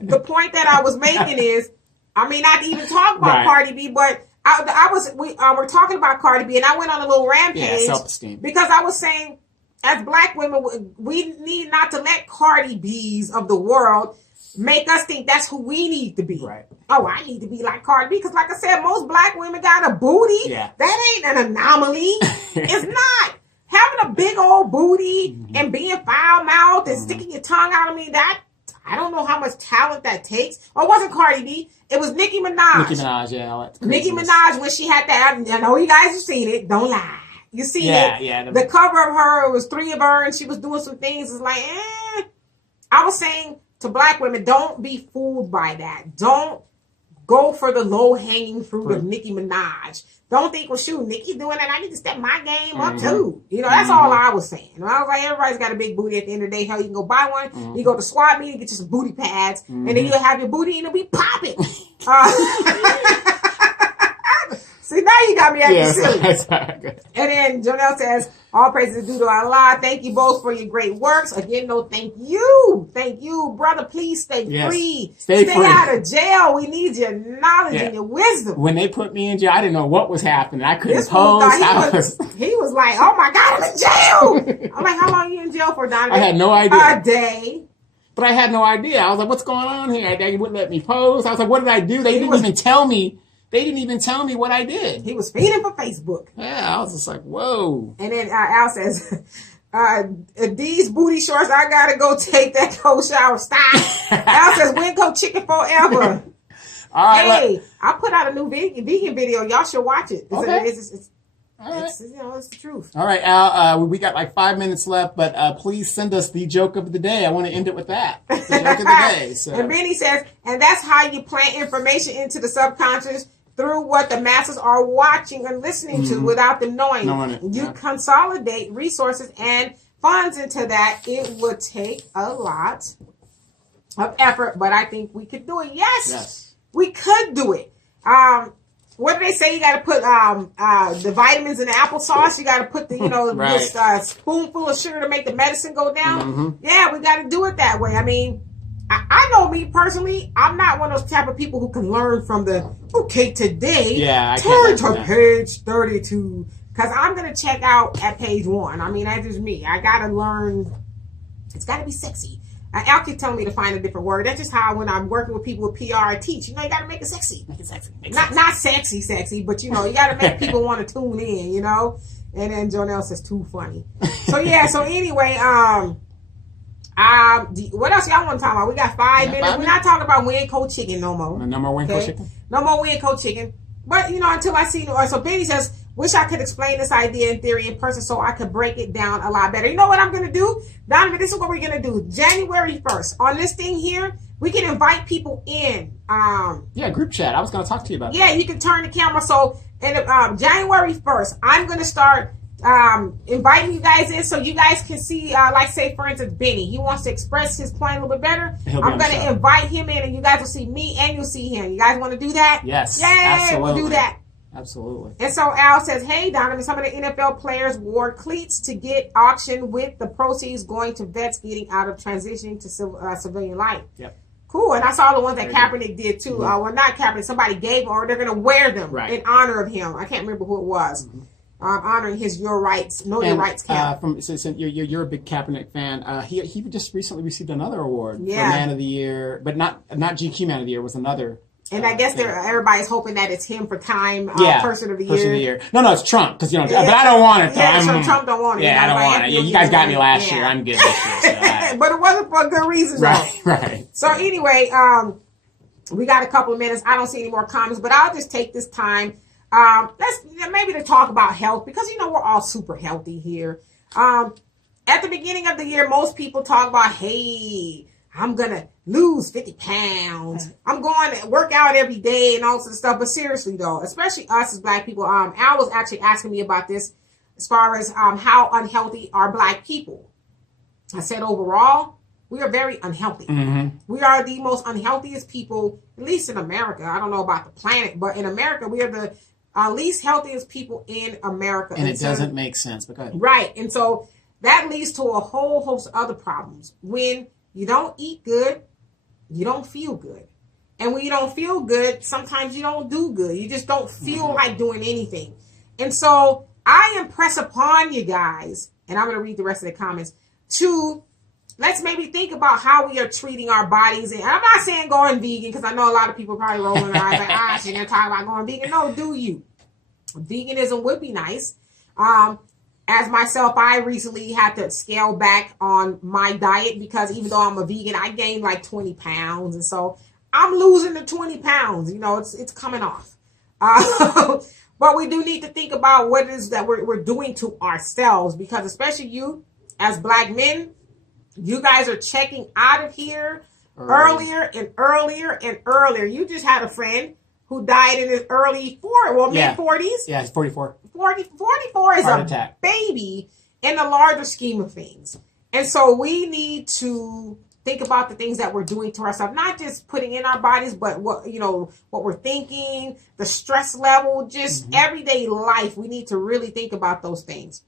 The point that I was making is, not to even talk about Cardi B, but we're talking about Cardi B and I went on a little rampage. Yeah, self-esteem. Because I was saying, as black women, we need not to let Cardi B's of the world make us think that's who we need to be. Right. Oh, I need to be like Cardi B. Because like I said, most black women got a booty. Yeah. That ain't an anomaly. It's not. Having a big old booty and being foul-mouthed and sticking your tongue out of me, I don't know how much talent that takes. Or it wasn't Cardi B. It was Nicki Minaj. Nicki Minaj, when she had that, I know you guys have seen it. Don't lie. You see it. Yeah. The cover of her, it was 3 of her, and she was doing some things. It's like, I was saying to black women, don't be fooled by that. Don't go for the low-hanging fruit of Nicki Minaj. Don't think, well, shoot, Nicki doing that. I need to step my game up, too. That's all I was saying. And I was like, everybody's got a big booty at the end of the day. Hell, you can go buy one. You go to swap meet and get you some booty pads. And then you'll have your booty and it'll be popping. See, now you got me acting silly. Exactly. And then Jonelle says, all praises are due to Allah. Thank you both for your great works. Again, no, thank you. Thank you. Brother, please stay free. Stay free. Out of jail. We need your knowledge and your wisdom. When they put me in jail, I didn't know what was happening. I couldn't post. He was like, oh my God, I'm in jail. I'm like, how long are you in jail for, Donovan? I had no idea. A day. But I had no idea. I was like, what's going on here? They wouldn't let me post. I was like, what did I do? They didn't even tell me. They didn't even tell me what I did. He was feeding for Facebook. Yeah, I was just like, whoa. And then Al says, these booty shorts, I gotta go take that cold shower. Stop. Al says, Winco chicken forever. All right, hey, I put out a new vegan video. Y'all should watch it. It's the truth. All right, Al, we got like 5 minutes left, but please send us the joke of the day. I want to end it with that. The joke of the day. So. And Benny says, and that's how you plant information into the subconscious through what the masses are watching and listening to without them knowing. You consolidate resources and funds into that. It would take a lot of effort, but I think we could do it. Yes. We could do it. What do they say? You got to put the vitamins in the applesauce. You got to put the this spoonful of sugar to make the medicine go down. Yeah, we got to do it that way. I mean, I know me personally, I'm not one of those type of people who can learn from today, turn to page 32. Because I'm going to check out at page 1. I mean, that's just me. I got to learn. It's got to be sexy. Al keep telling me to find a different word. That's just how when I'm working with people with PR, I teach. You got to make it sexy. Make it sexy. Not sexy, but, you got to make people want to tune in, And then Jonelle says, too funny. So, so anyway, what else y'all want to talk about? We got 5 minutes. We're not talking about Winco chicken no more. No more Winco chicken? No more Winco chicken. But, until I see... So, Benny says, wish I could explain this idea in theory in person so I could break it down a lot better. You know what I'm going to do? Donovan, this is what we're going to do. January 1st. On this thing here, we can invite people in. Group chat. I was going to talk to you about that. Yeah, you can turn the camera. So, January 1st, I'm going to start... inviting you guys in so you guys can see, like say for instance, Benny, he wants to express his point a little bit better. I'm going to invite him in and you guys will see me and you'll see him. You guys want to do that? Yes. Yay, absolutely. We'll do that. Absolutely. And so Al says, hey, Donovan, some of the NFL players wore cleats to get auctioned with the proceeds going to vets getting out of transitioning to civilian life. Yep. Cool. And I saw the ones that Kaepernick did too. Well, not Kaepernick. Somebody gave or they're going to wear them in honor of him. I can't remember who it was. Honoring his Your Rights, Your Rights cap. Since you're a big Kaepernick fan, he just recently received another award for Man of the Year, but not GQ Man of the Year, was another. And I guess everybody's hoping that it's him for Time Person of the Year. No, it's Trump because but I don't want it. Trump don't want it. Yeah, I don't want it. Yeah, you guys got me last year. I'm good this year. So but it wasn't for a good reason, right. So anyway, we got a couple of minutes. I don't see any more comments, but I'll just take this time. Let's maybe to talk about health because we're all super healthy here. At the beginning of the year, most people talk about, hey, I'm gonna lose 50 pounds. I'm going to work out every day and all sorts of stuff. But seriously though, especially us as Black people, Al was actually asking me about this as far as how unhealthy are Black people. I said overall, we are very unhealthy. We are the most unhealthiest people, at least in America. I don't know about the planet, but in America, we are the least healthiest people in America. And it doesn't make sense. But go ahead. Right. And so that leads to a whole host of other problems. When you don't eat good, you don't feel good. And when you don't feel good, sometimes you don't do good. You just don't feel like doing anything. And so I impress upon you guys, and I'm going to read the rest of the comments, to let's maybe think about how we are treating our bodies. And I'm not saying going vegan, because I know a lot of people probably rolling their eyes like, she's going to talk about going vegan. No, do you? Veganism would be nice. As myself, I recently had to scale back on my diet because even though I'm a vegan, I gained like 20 pounds. And so I'm losing the 20 pounds. It's coming off. But we do need to think about what it is that we're doing to ourselves, because especially you as Black men, you guys are checking out of here earlier and earlier and earlier. You just had a friend who died in his mid-40s. Yeah, he's 44. 44 is a baby in the larger scheme of things. And so we need to think about the things that we're doing to ourselves, not just putting in our bodies, but what we're thinking, the stress level, just everyday life. We need to really think about those things.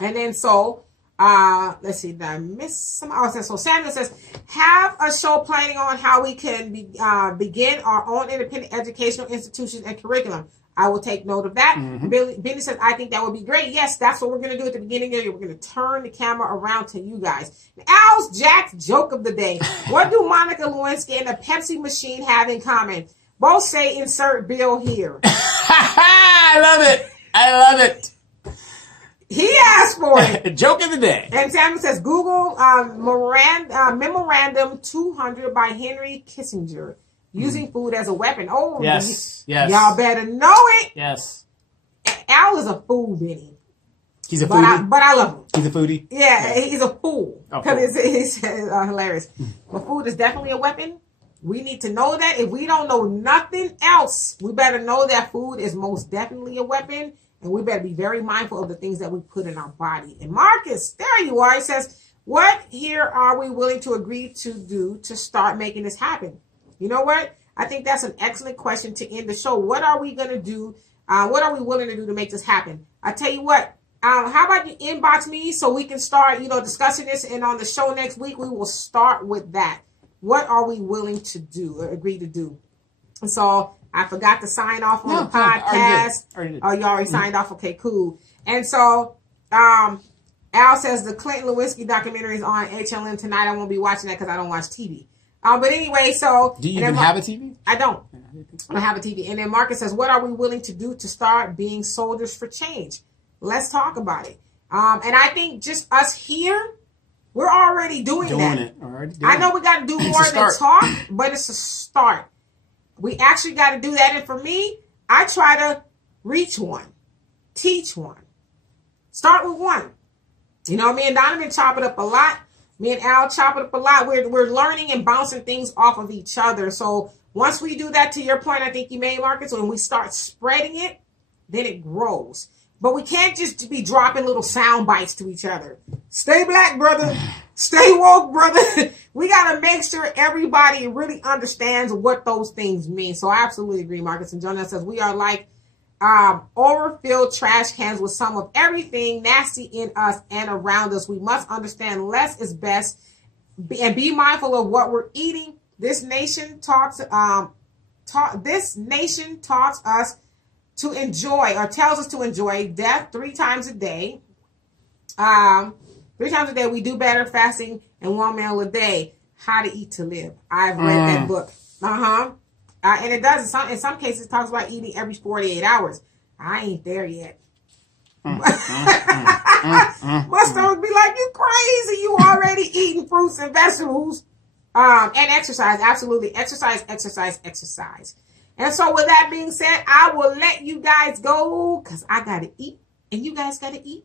And then so let's see, did I miss some? So Samuel says, have a show planning on how we can begin our own independent educational institutions and curriculum. I will take note of that. Benny says, I think that would be great. Yes, that's what we're going to do at the beginning of the year. We're going to turn the camera around to you guys. Al's Jack's joke of the day. What do Monica Lewinsky and the Pepsi machine have in common? Both say insert bill here. I love it. I love it. He asked for it. Joke of the day. And Samuel says, Google Memorandum 200 by Henry Kissinger. Using food as a weapon. Oh, yes. Y'all better know it. Yes. Al is a fool, Benny. He's a foodie? But I love him. He's a foodie? Yeah, he's a fool. Because it's hilarious. Mm. But food is definitely a weapon. We need to know that. If we don't know nothing else, we better know that food is most definitely a weapon. And we better be very mindful of the things that we put in our body. And Marcus, there you are. He says, what here are we willing to agree to do to start making this happen? You know what? I think that's an excellent question to end the show. What are we going to do? What are we willing to do to make this happen? I tell you what, how about you inbox me so we can start, discussing this, and on the show next week, we will start with that. What are we willing to do or agree to do? And so I forgot to sign off on the podcast. Oh, you already signed off? Okay, cool. And so Al says the Clinton Lewinsky documentary is on HLN tonight. I won't be watching that because I don't watch TV. But anyway, so... Do you even have a TV? I don't. I don't have a TV. And then Marcus says, what are we willing to do to start being soldiers for change? Let's talk about it. And I think just us here, we're already doing that. I know we got to do more than talk, but it's a start. We actually got to do that. And for me, I try to reach one, teach one, start with one. Me and Donovan chop it up a lot. Me and Al chop it up a lot. We're learning and bouncing things off of each other. So once we do that, to your point, I think you made, Marcus, when we start spreading it, then it grows. But we can't just be dropping little sound bites to each other. Stay black, brother. Stay woke, brother. We got to make sure everybody really understands what those things mean. So I absolutely agree, Marcus. And Jonah says, we are like overfilled trash cans with some of everything nasty in us and around us. We must understand less is best and be mindful of what we're eating. This nation taught us to enjoy, or tells us to enjoy, death 3 times a day. 3 times a day, we do better fasting and 1 meal a day. How to Eat to Live. I've read that book. And it does, in some cases, it talks about eating every 48 hours. I ain't there yet. My stomach be like, you crazy. You already eating fruits and vegetables. And exercise. Absolutely. Exercise. And so with that being said, I will let you guys go because I got to eat and you guys got to eat.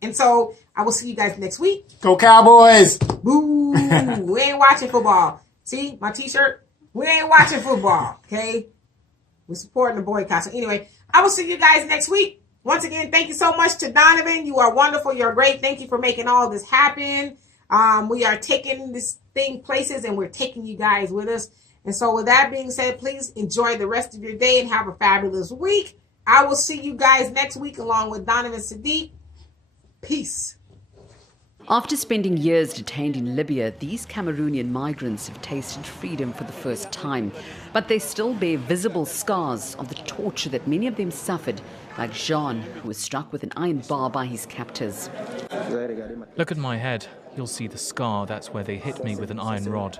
And so I will see you guys next week. Go Cowboys. Boo. We ain't watching football. See my t-shirt? We ain't watching football, okay? We're supporting the boycott. So anyway, I will see you guys next week. Once again, thank you so much to Donovan. You are wonderful. You're great. Thank you for making all this happen. We are taking this thing places, and we're taking you guys with us. And so with that being said, please enjoy the rest of your day and have a fabulous week. I will see you guys next week along with Donovan Sadiq. Peace. After spending years detained in Libya, these Cameroonian migrants have tasted freedom for the first time. But they still bear visible scars of the torture that many of them suffered, like Jean, who was struck with an iron bar by his captors. Look at my head. You'll see the scar. That's where they hit me with an iron rod.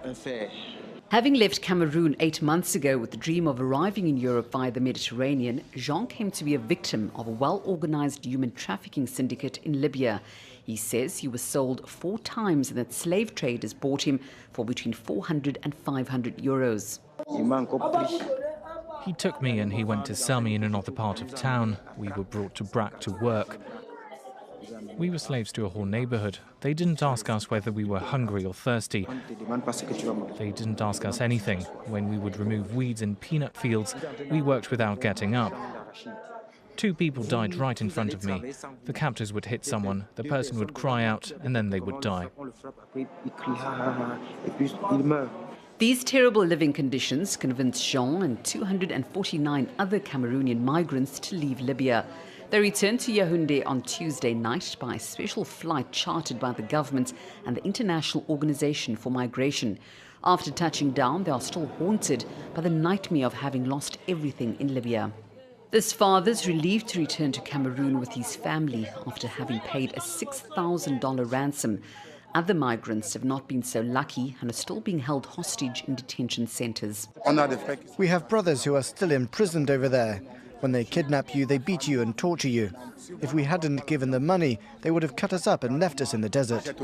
Having left Cameroon 8 months ago with the dream of arriving in Europe via the Mediterranean, Jean came to be a victim of a well-organized human trafficking syndicate in Libya. He says he was sold 4 times and that slave traders bought him for between 400 and 500 euros. He took me and he went to sell me in another part of town. We were brought to Brack to work. We were slaves to a whole neighborhood. They didn't ask us whether we were hungry or thirsty. They didn't ask us anything. When we would remove weeds in peanut fields, we worked without getting up. 2 people died right in front of me. The captors would hit someone, the person would cry out, and then they would die. These terrible living conditions convinced Jean and 249 other Cameroonian migrants to leave Libya. They returned to Yaoundé on Tuesday night by a special flight chartered by the government and the International Organization for Migration. After touching down, they are still haunted by the nightmare of having lost everything in Libya. This father's relieved to return to Cameroon with his family after having paid a $6,000 ransom. Other migrants have not been so lucky and are still being held hostage in detention centres. We have brothers who are still imprisoned over there. When they kidnap you, they beat you and torture you. If we hadn't given them money, they would have cut us up and left us in the desert.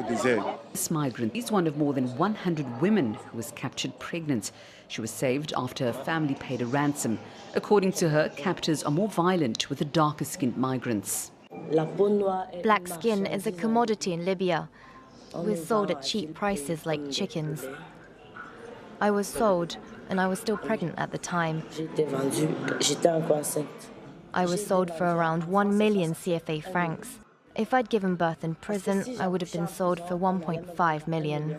This migrant is one of more than 100 women who was captured pregnant. She was saved after her family paid a ransom. According to her, captors are more violent with the darker-skinned migrants. Black skin is a commodity in Libya. We're sold at cheap prices like chickens. I was sold, and I was still pregnant at the time. I was sold for around 1 million CFA francs. If I'd given birth in prison, I would have been sold for 1.5 million.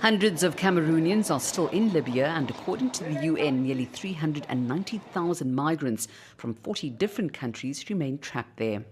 Hundreds of Cameroonians are still in Libya, and according to the UN, nearly 390,000 migrants from 40 different countries remain trapped there.